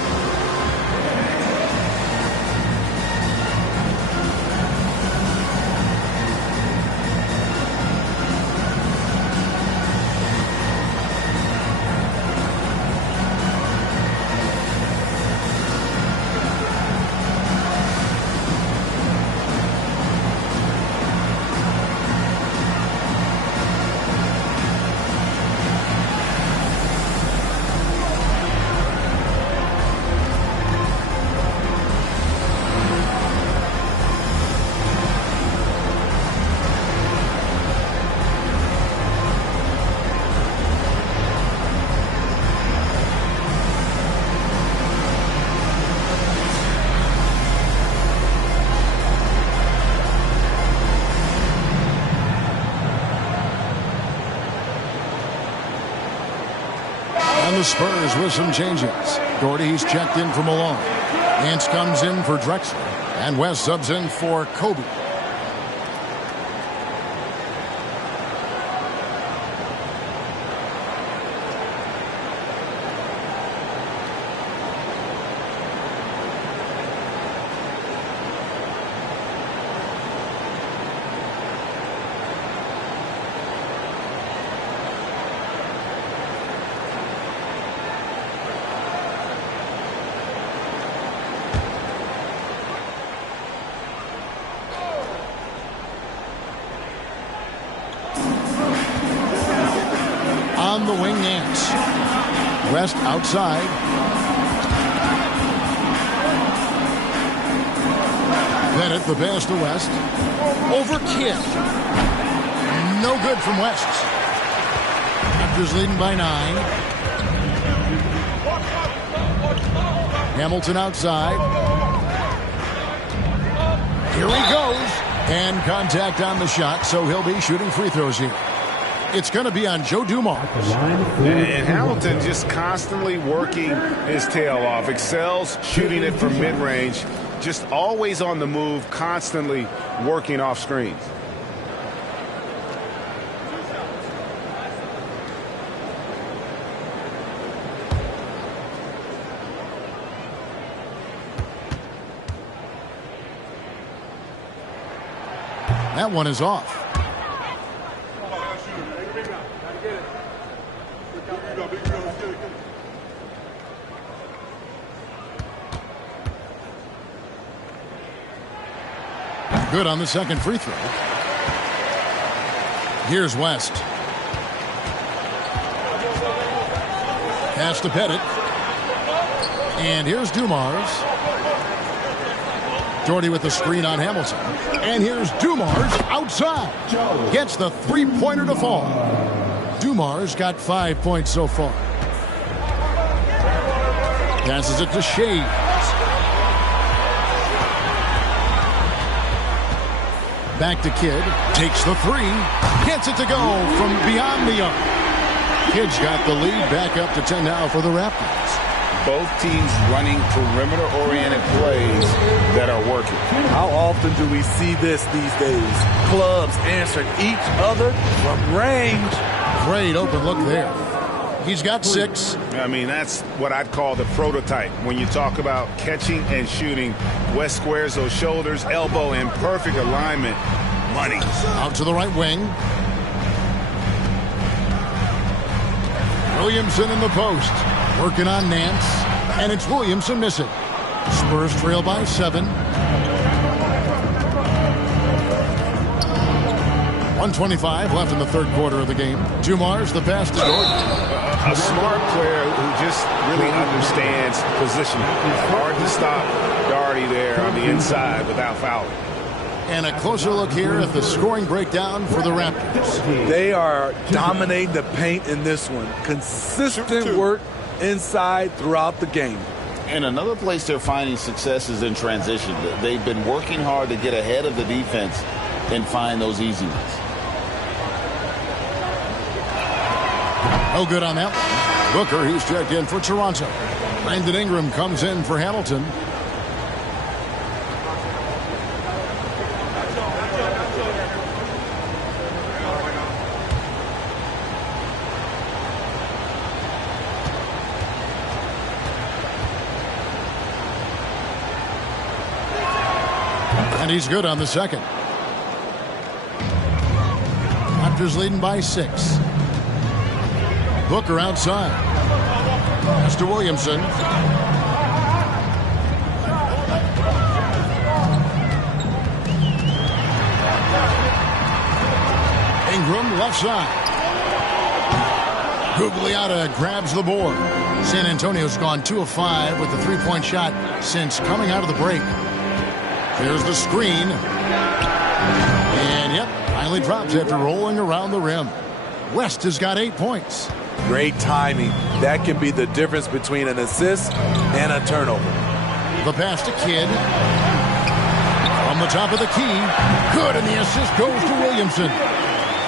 And the Spurs with some changes. Doherty, he's checked in for Malone. Nance comes in for Drexler. And West subs in for Kobe. On the wing, Nance. West outside. Bennett, the pass to West. Over Kidd. No good from West. Raptors leading by 9. Hamilton outside. Here he goes. And contact on the shot, so he'll be shooting free throws here. It's going to be on Joe Dumars. And Hamilton just constantly working his tail off. Excels shooting it from mid-range. Just always on the move, constantly working off screens. That one is off. Good on the second free throw. Here's West. Pass to Pettit. And here's Dumars. Doherty with the screen on Hamilton. And here's Dumars outside. Gets the three-pointer to fall. Dumars got 5 points so far. Passes it to Shades. Back to Kidd. Takes the three. Gets it to go from beyond the arc. Kidd's got the lead back up to 10 now for the Raptors. Both teams running perimeter-oriented plays that are working. How often do we see this these days? Clubs answering each other from range. Great open look there. He's got 6. I mean, that's what I'd call the prototype. When you talk about catching and shooting, West squares those shoulders, elbow in perfect alignment. Money. Out to the right wing. Williamson in the post. Working on Nance. And it's Williamson missing. Spurs trail by 7. 1:25 left in the third quarter of the game. Dumars, the pass to Doherty. A smart player who just really understands positioning. Hard to stop Doherty there on the inside without fouling. And a closer look here at the scoring breakdown for the Raptors. They are dominating the paint in this one. Consistent work inside throughout the game. And another place they're finding success is in transition. They've been working hard to get ahead of the defense and find those easy ones. No good on that one. Booker, he's checked in for Toronto. Brandon Ingram comes in for Hamilton. And he's good on the second. Raptors leading by 6. Booker outside. Pass to Williamson. Ingram left side. Gugliotta grabs the board. San Antonio's gone 2 of 5 with the three-point shot since coming out of the break. There's the screen. And yep, finally drops after rolling around the rim. West has got 8 points. Great timing. That can be the difference between an assist and a turnover. The pass to Kidd. From the top of the key. Good, and the assist goes to Williamson.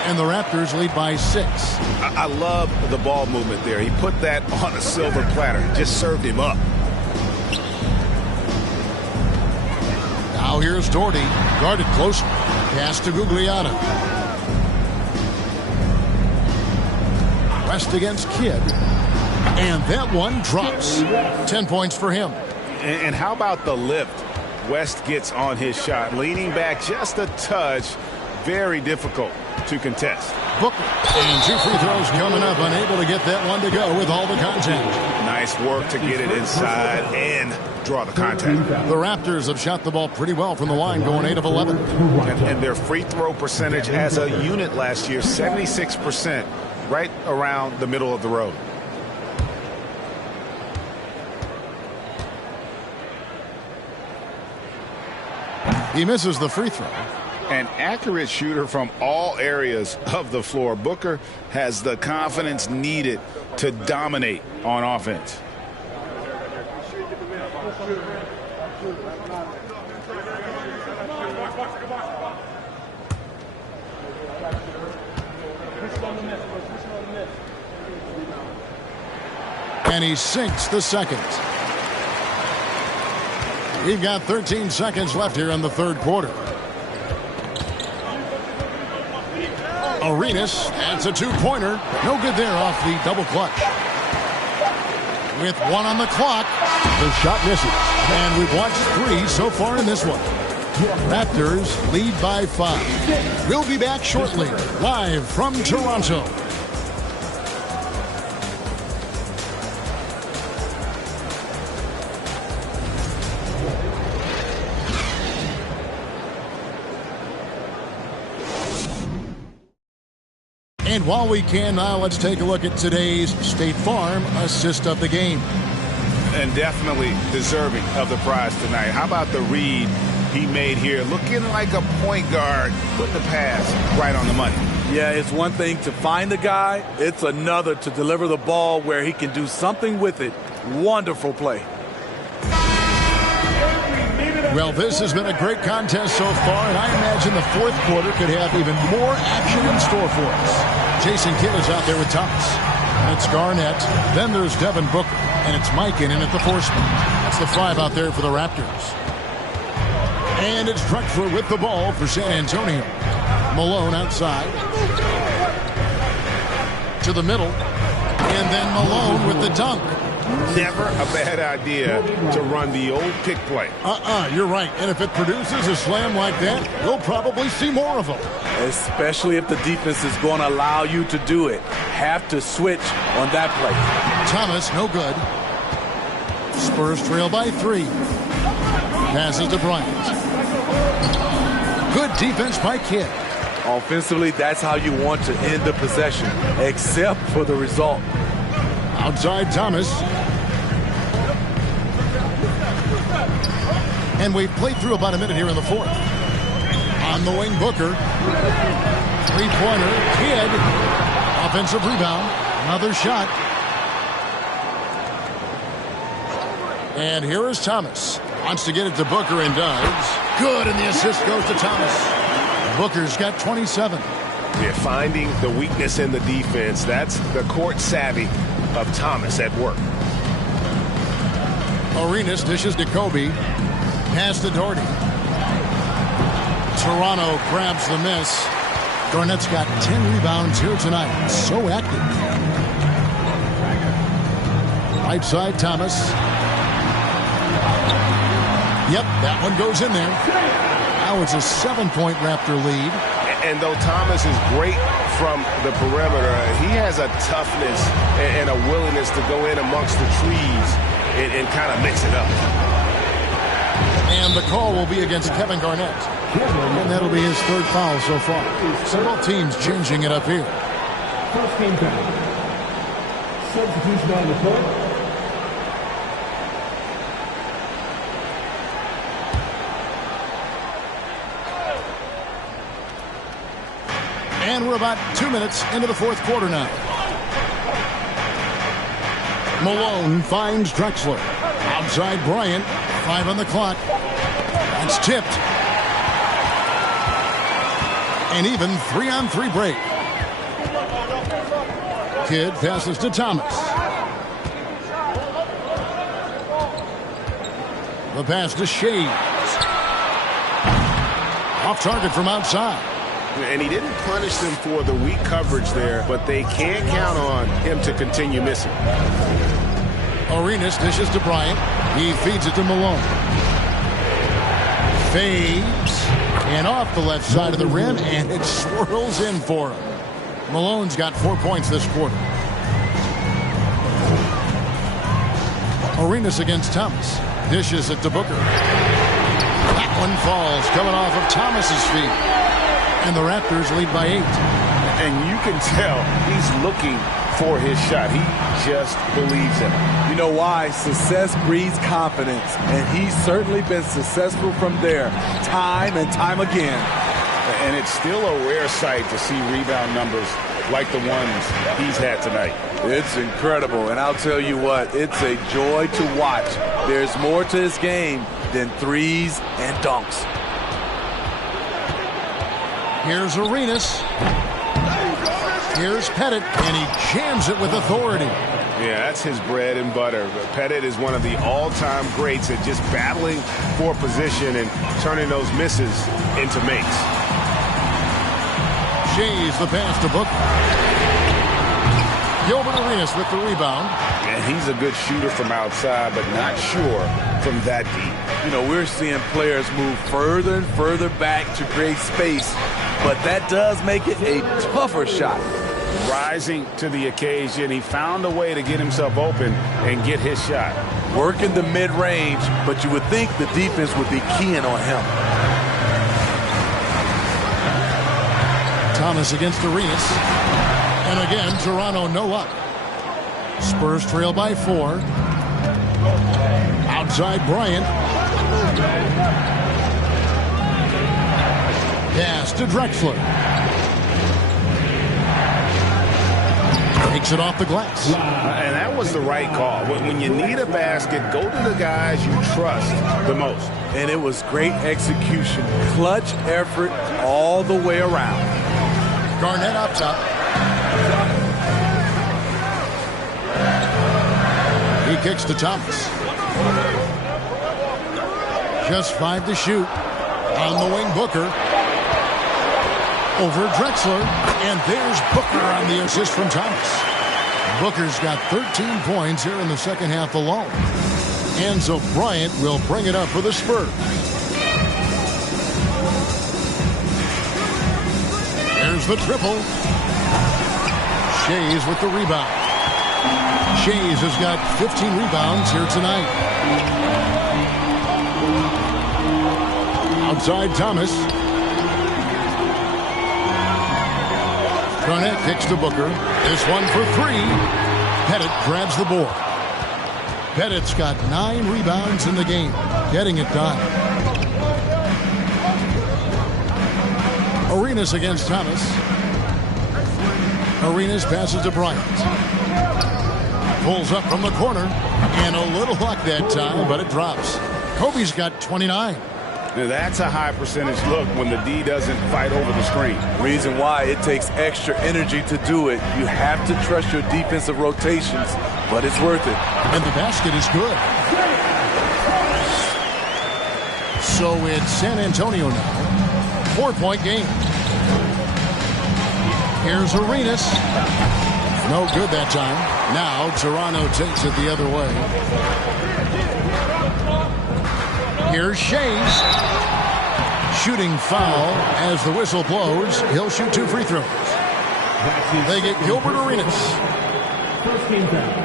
And the Raptors lead by 6. I love the ball movement there. He put that on a silver platter. Just served him up. Now here's Doherty, guarded closely. Pass to Gugliotta. West against Kidd. And that one drops. 10 points for him. And how about the lift West gets on his shot? Leaning back just a touch. Very difficult to contest. Booker. And 2 free throws coming up. Unable to get that one to go with all the contact. Nice work to get it inside and draw the contact. The Raptors have shot the ball pretty well from the line, going 8 of 11. And their free throw percentage as a unit last year, 76%, right around the middle of the road. He misses the free throw. An accurate shooter from all areas of the floor. Booker has the confidence needed to dominate on offense. And he sinks the second. We've got 13 seconds left here in the third quarter. Arenas adds a 2-pointer. No good there off the double clutch. With 1 on the clock, the shot misses. And we've watched 3 so far in this one. Raptors lead by 5. We'll be back shortly, live from Toronto. And while we can now, let's take a look at today's State Farm assist of the game. And definitely deserving of the prize tonight. How about the read he made here? Looking like a point guard. Put the pass right on the money. Yeah, it's one thing to find the guy. It's another to deliver the ball where he can do something with it. Wonderful play. Well, this has been a great contest so far, and I imagine the fourth quarter could have even more action in store for us. Jason Kidd is out there with Thomas. And it's Garnett. Then there's Devin Booker. And it's Mikan in at the 4 spot. That's the 5 out there for the Raptors. And it's Drexler with the ball for San Antonio. Malone outside. To the middle. And then Malone with the dunk. Never a bad idea to run the old pick play. You're right. And if it produces a slam like that, we'll probably see more of them. Especially if the defense is going to allow you to do it. Have to switch on that play. Thomas, no good. Spurs trail by 3. Passes to Bryant. Good defense by Kidd. Offensively, that's how you want to end the possession, except for the result. Outside Thomas. And we've played through about a minute here in the fourth. On the wing, Booker. 3-pointer, Kidd. Offensive rebound. Another shot. And here is Thomas. Wants to get it to Booker and does. Good, and the assist goes to Thomas. Booker's got 27. Yeah, finding the weakness in the defense. That's the court savvy of Thomas at work. Arenas dishes to Kobe. Pass to Doherty. Toronto grabs the miss. Garnett's got 10 rebounds here tonight. So active. Right side, Thomas. Yep, that one goes in there. Now it's a 7-point Raptor lead. And though Thomas is great from the perimeter, he has a toughness and a willingness to go in amongst the trees and kind of mix it up. And the call will be against Kevin Garnett. And that'll be his 3rd foul so far. So both teams changing it up here. First team foul. Substitution on the court. And we're about 2 minutes into the fourth quarter now. Malone finds Drexler. Outside Bryant. 5 on the clock. That's tipped. An even 3-on-3 break. Kidd passes to Thomas. The pass to Shades. Off target from outside. And he didn't punish them for the weak coverage there, but they can't count on him to continue missing. Arenas dishes to Bryant. He feeds it to Malone. Fades. And off the left side of the rim, and it swirls in for him. Malone's got 4 points this quarter. Arenas against Thomas. Dishes it to Booker. That one falls, coming off of Thomas's feet. And the Raptors lead by 8. And you can tell he's looking for his shot. He just believes in it. You know why? Success breeds confidence, and he's certainly been successful from there time and time again. And it's still a rare sight to see rebound numbers like the ones he's had tonight. It's incredible, and I'll tell you what, it's a joy to watch. There's more to this game than threes and dunks. Here's Arenas. Here's Pettit, and he jams it with authority. Yeah, that's his bread and butter. Pettit is one of the all-time greats at just battling for position and turning those misses into makes. Shays the pass to Booker. Gilbert Arenas with the rebound. And he's a good shooter from outside, but not sure from that deep. You know, we're seeing players move further and further back to create space, but that does make it a tougher shot. Rising to the occasion, he found a way to get himself open and get his shot. Working the mid-range, but you would think the defense would be keying on him. Thomas against Arenas. And again, Toronto no luck. Spurs trail by 4. Outside Bryant. Pass to Drexler. Takes it off the glass. And that was the right call. When you need a basket, go to the guys you trust the most. And it was great execution. Clutch effort all the way around. Garnett up top. He kicks to Thomas. Just 5 to shoot. On the wing, Booker. Over Drexler. And there's Booker on the assist from Thomas. Booker's got 13 points here in the second half alone. And so Bryant will bring it up for the Spurs. There's the triple. Shays with the rebound. Shays has got 15 rebounds here tonight. Outside Thomas. Garnett kicks to Booker. This one for 3. Pettit grabs the board. Pettit's got 9 rebounds in the game. Getting it done. Arenas against Thomas. Arenas passes to Bryant. Pulls up from the corner. And a little luck that time, but it drops. Kobe's got 29. Now that's a high percentage look when the D doesn't fight over the screen. Reason why it takes extra energy to do it. You have to trust your defensive rotations, but it's worth it. And the basket is good. So it's San Antonio now. 4-point game. Here's Arenas. No good that time. Now Toronto takes it the other way. Here's Shays. Shooting foul as the whistle blows. He'll shoot 2 free throws. They get Gilbert Arenas. First team foul.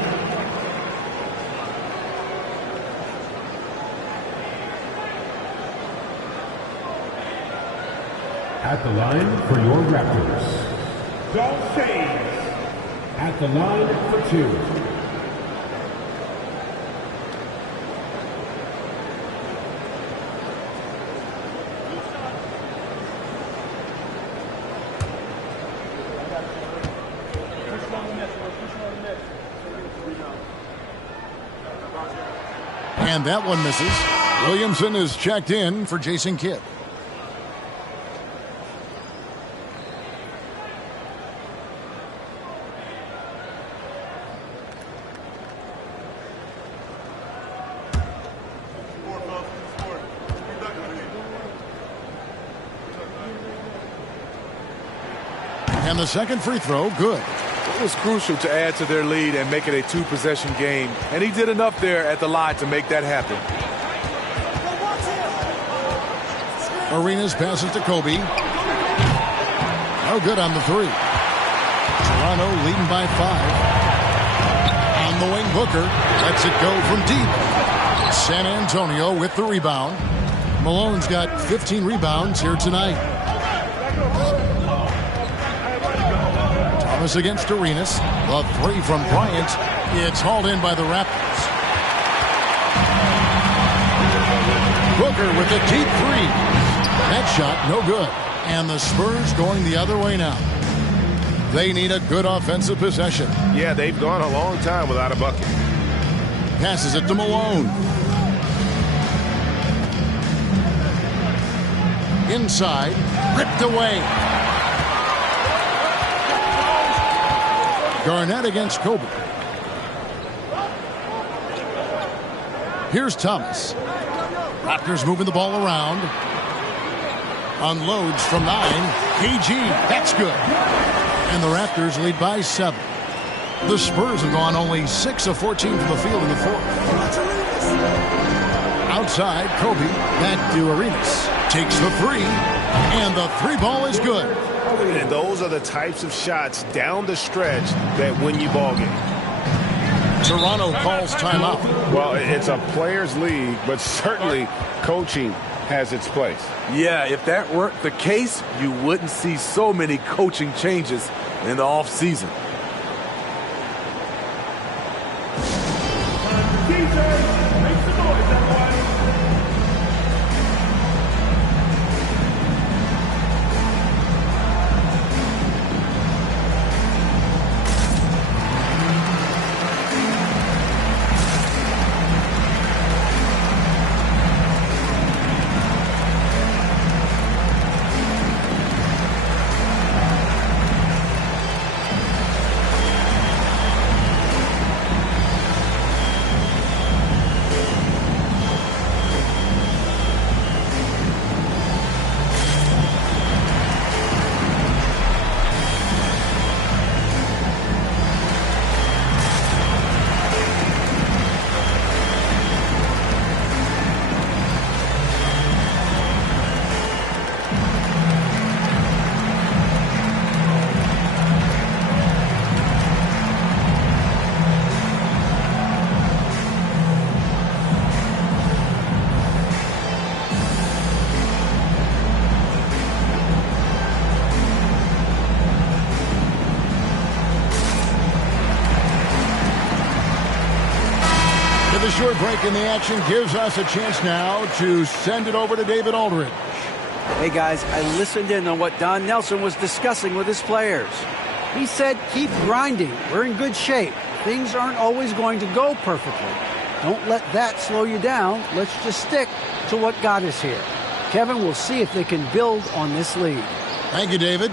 At the line for your Raptors, Don Shays. At the line for 2. And that one misses. Williamson is checked in for Jason Kidd. And the second free throw, good. It was crucial to add to their lead and make it a two-possession game. And he did enough there at the line to make that happen. Arenas passes to Kobe. No good on the three. Toronto leading by 5. On the wing, Booker lets it go from deep. San Antonio with the rebound. Malone's got 15 rebounds here tonight. Thomas against Arenas. The three from Bryant. It's hauled in by the Raptors. Booker with a deep three. That shot no good. And the Spurs going the other way now. They need a good offensive possession. Yeah, they've gone a long time without a bucket. Passes it to Malone. Inside, ripped away. Garnett against Kobe. Here's Thomas. Raptors moving the ball around. Unloads from 9. KG, that's good. And the Raptors lead by 7. The Spurs have gone only 6 of 14 from the field in the fourth. Outside, Kobe, back to Arenas. Takes the three, and the three ball is good. And those are the types of shots down the stretch that win you ball game. Toronto calls timeout. Well, it's a players' league, but certainly coaching has its place. Yeah, if that weren't the case, you wouldn't see so many coaching changes in the offseason. The short break in the action gives us a chance now to send it over to David Aldridge. Hey, guys, I listened in on what Don Nelson was discussing with his players. He said, keep grinding. We're in good shape. Things aren't always going to go perfectly. Don't let that slow you down. Let's just stick to what got us here. Kevin, we'll see if they can build on this lead. Thank you, David.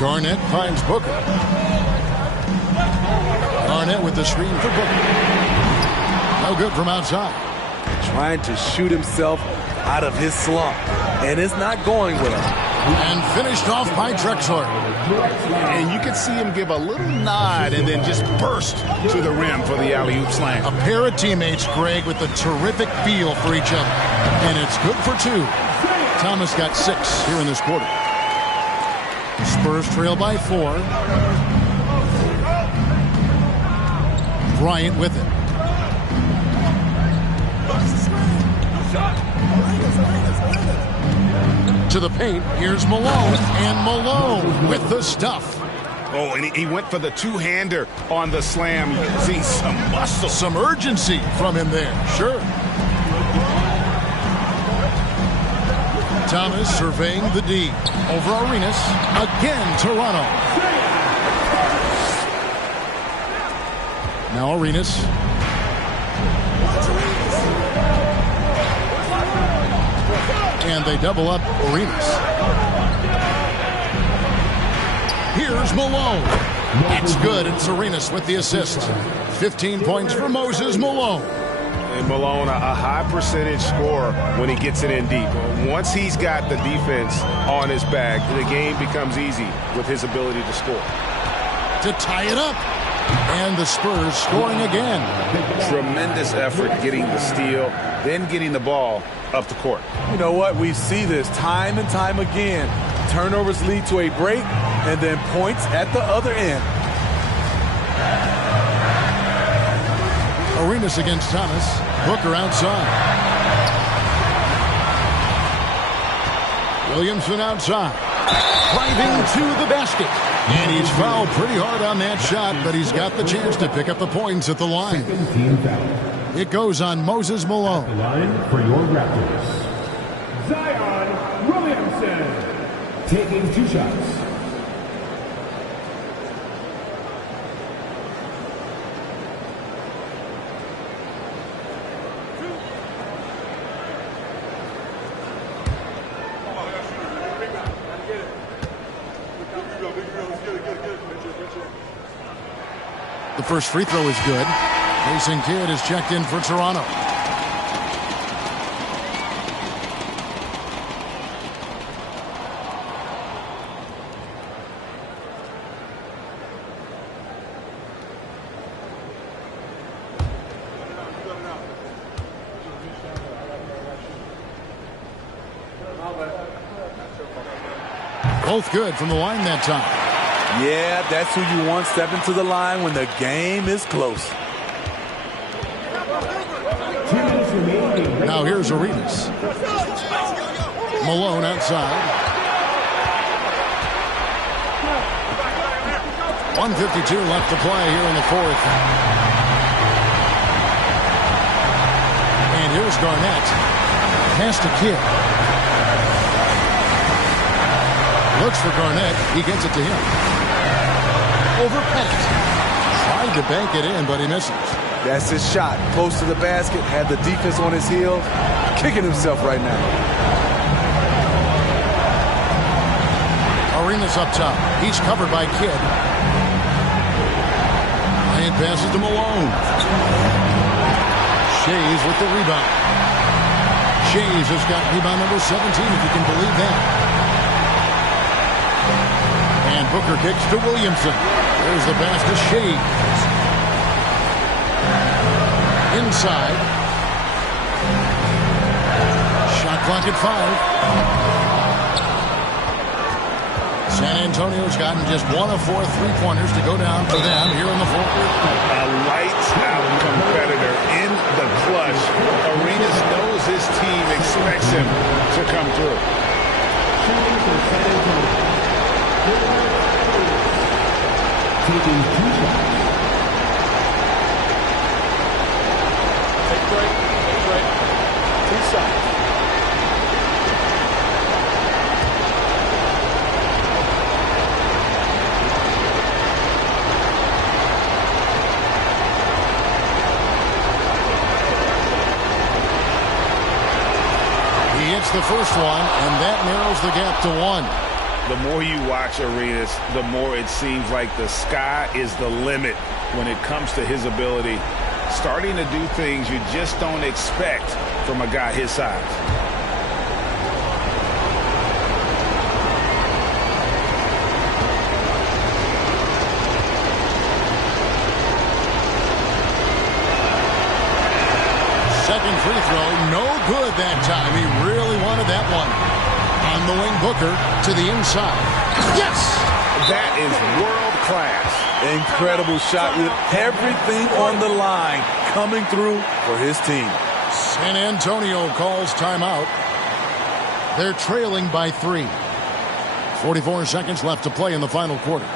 Garnett finds Booker. Garnett with the screen for Booker. No good from outside. Trying to shoot himself out of his slump, and it's not going well. And finished off by Drexler. And you can see him give a little nod and then just burst to the rim for the alley-oop slam. A pair of teammates, Greg, with a terrific feel for each other. And it's good for 2. Thomas got 6 here in this quarter. Spurs trail by 4. Bryant with it. To the paint, here's Malone, and Malone with the stuff. Oh, and he went for the two-hander on the slam. You see some muscle. Some urgency from him there, sure. Thomas surveying the D. Over Arenas. Again, Toronto. Now Arenas. And they double up Arenas. Here's Malone. That's good. It's Arenas with the assist. 15 points for Moses Malone. And Malone, a high percentage scorer when he gets it in deep. Once he's got the defense on his back, the game becomes easy with his ability to score. To tie it up. And the Spurs scoring again. Tremendous effort getting the steal, then getting the ball up the court. You know what? We see this time and time again. Turnovers lead to a break, and then points at the other end. Arenas against Thomas. Booker outside. Williamson outside. Driving to the basket. And he's fouled pretty hard on that shot, but he's got the chance to pick up the points at the line. It goes on Moses Malone. The line for your Raptors. Zion Williamson taking 2 shots. The first free throw is good. Jason Kidd is checked in for Toronto. Both good from the line that time. Yeah, that's who you want stepping to the line when the game is close. Now here's Arenas. Malone outside. 1:52 left to play here in the fourth. And here's Garnett. Pass to Kidd. Looks for Garnett. He gets it to him. Over Pettit. Tried to bank it in, but he misses. That's his shot. Close to the basket. Had the defense on his heels. Kicking himself right now. Arenas up top. He's covered by Kidd. And passes to Malone. Shays with the rebound. Shays has got rebound number 17, if you can believe that. And Booker kicks to Williamson. There's the pass to Shays. Inside. Shot clock at 5. San Antonio's gotten just 1 of 4 3-pointers to go down for them here in the fourth. A lights-out competitor in the clutch. Arenas knows his team expects him to come through. Taking 2 shots. Take break. 2 shots. He hits the first one, and that narrows the gap to 1. The more you watch Arenas, the more it seems like the sky is the limit when it comes to his ability. Starting to do things you just don't expect from a guy his size. Second free throw, no good that time. He really wanted that one. On the wing, Booker to the inside. Yes! That is world class. Incredible shot with everything on the line coming through for his team. San Antonio calls timeout. They're trailing by 3. 44 seconds left to play in the final quarter.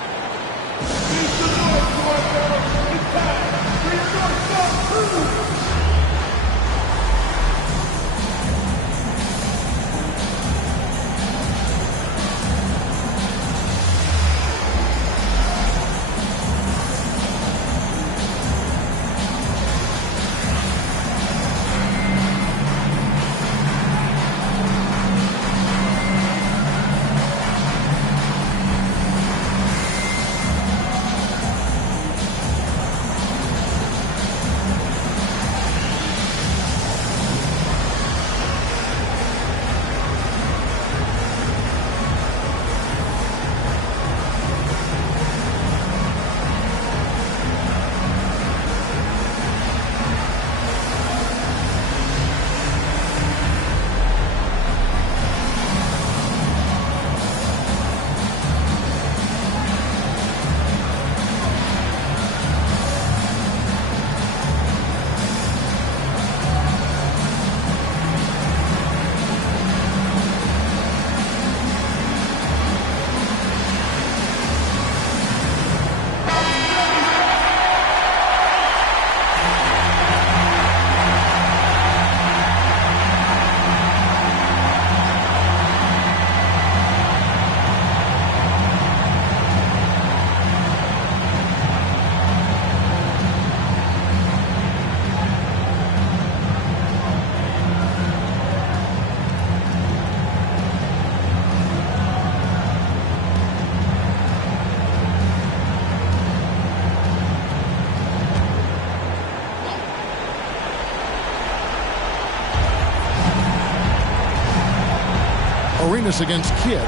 Arenas against Kidd.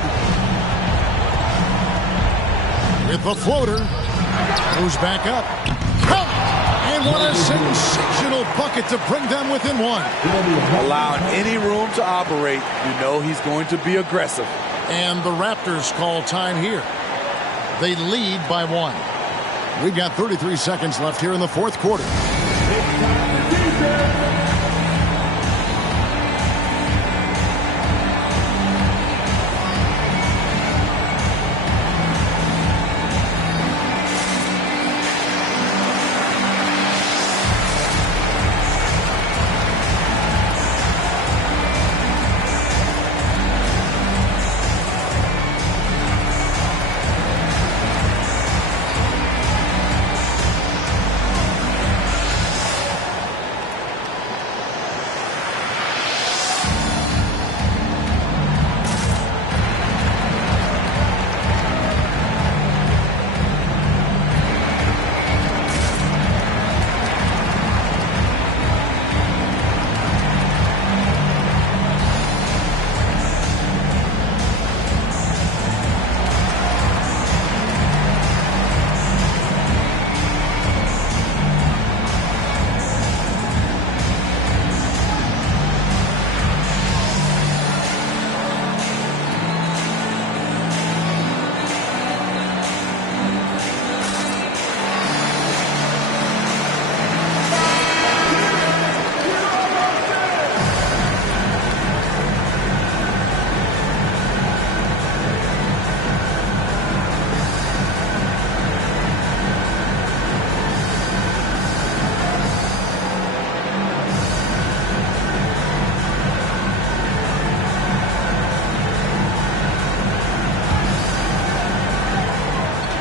With the floater. Moves back up. Count! And what a sensational bucket to bring them within one. Allowing any room to operate, you know he's going to be aggressive. And the Raptors call time here. They lead by 1. We've got 33 seconds left here in the fourth quarter.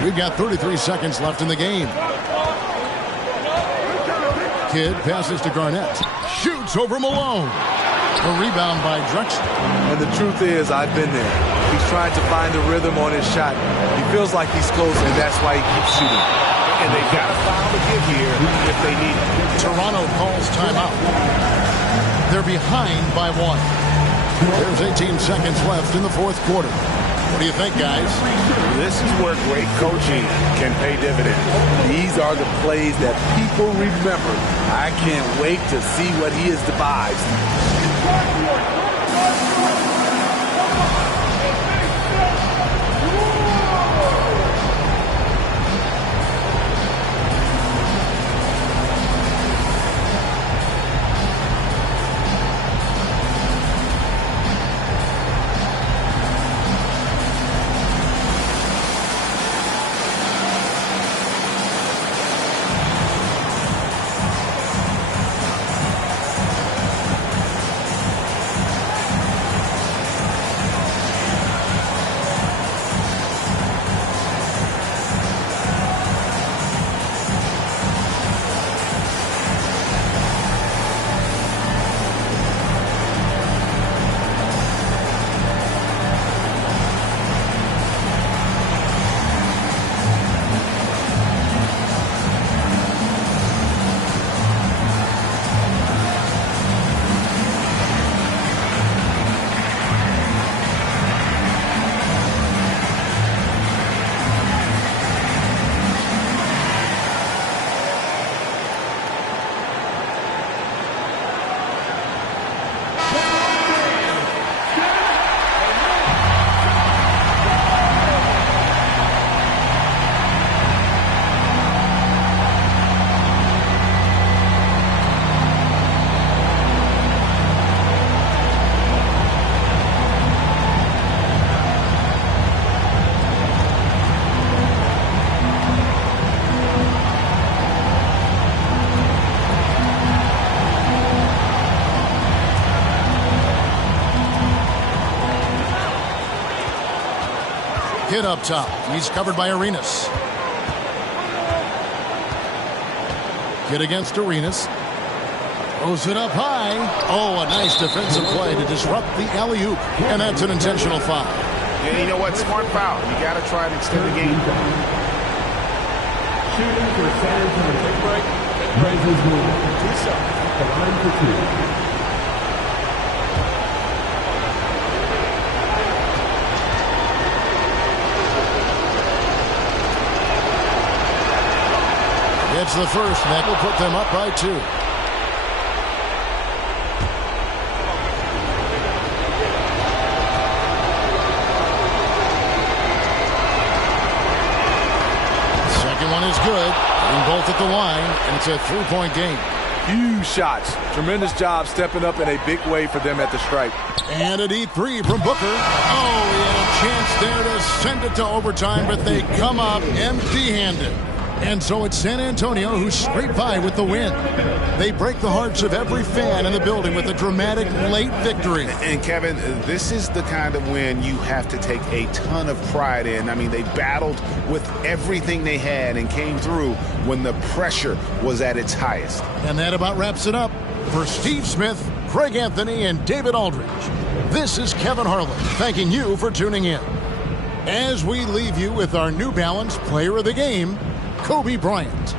We've got 33 seconds left in the game. Kidd passes to Garnett. Shoots over Malone. A rebound by Drexler. And the truth is, I've been there. He's trying to find the rhythm on his shot. He feels like he's closing, and that's why he keeps shooting. And they've got a foul to give here if they need it. Toronto calls timeout. They're behind by 1. There's 18 seconds left in the fourth quarter. What do you think, guys? This is where great coaching can pay dividends. These are the plays that people remember. I can't wait to see what he has devised. Kidd up top. He's covered by Arenas. Kidd against Arenas. Throws it up high. Oh, a nice defensive play to disrupt the alley-oop. And that's an intentional foul. Yeah, you know what? Smart foul. You got to try to extend the game. Shooting for San Antonio. Take a break. Take a break. 2 shots. The line for 2. gets the first, and that will put them up by 2. Second one is good. Getting both at the line, and it's a 3-point game. Huge shots. Tremendous job stepping up in a big way for them at the stripe. And a deep 3 from Booker. Oh, he had a chance there to send it to overtime, but they come up empty-handed. And so it's San Antonio who scrape by with the win. They break the hearts of every fan in the building with a dramatic late victory. And Kevin, this is the kind of win you have to take a ton of pride in. I mean, they battled with everything they had and came through when the pressure was at its highest. And that about wraps it up. For Steve Smith, Craig Anthony, and David Aldridge, this is Kevin Harlan thanking you for tuning in. As we leave you with our New Balance Player of the Game, Kobe Bryant.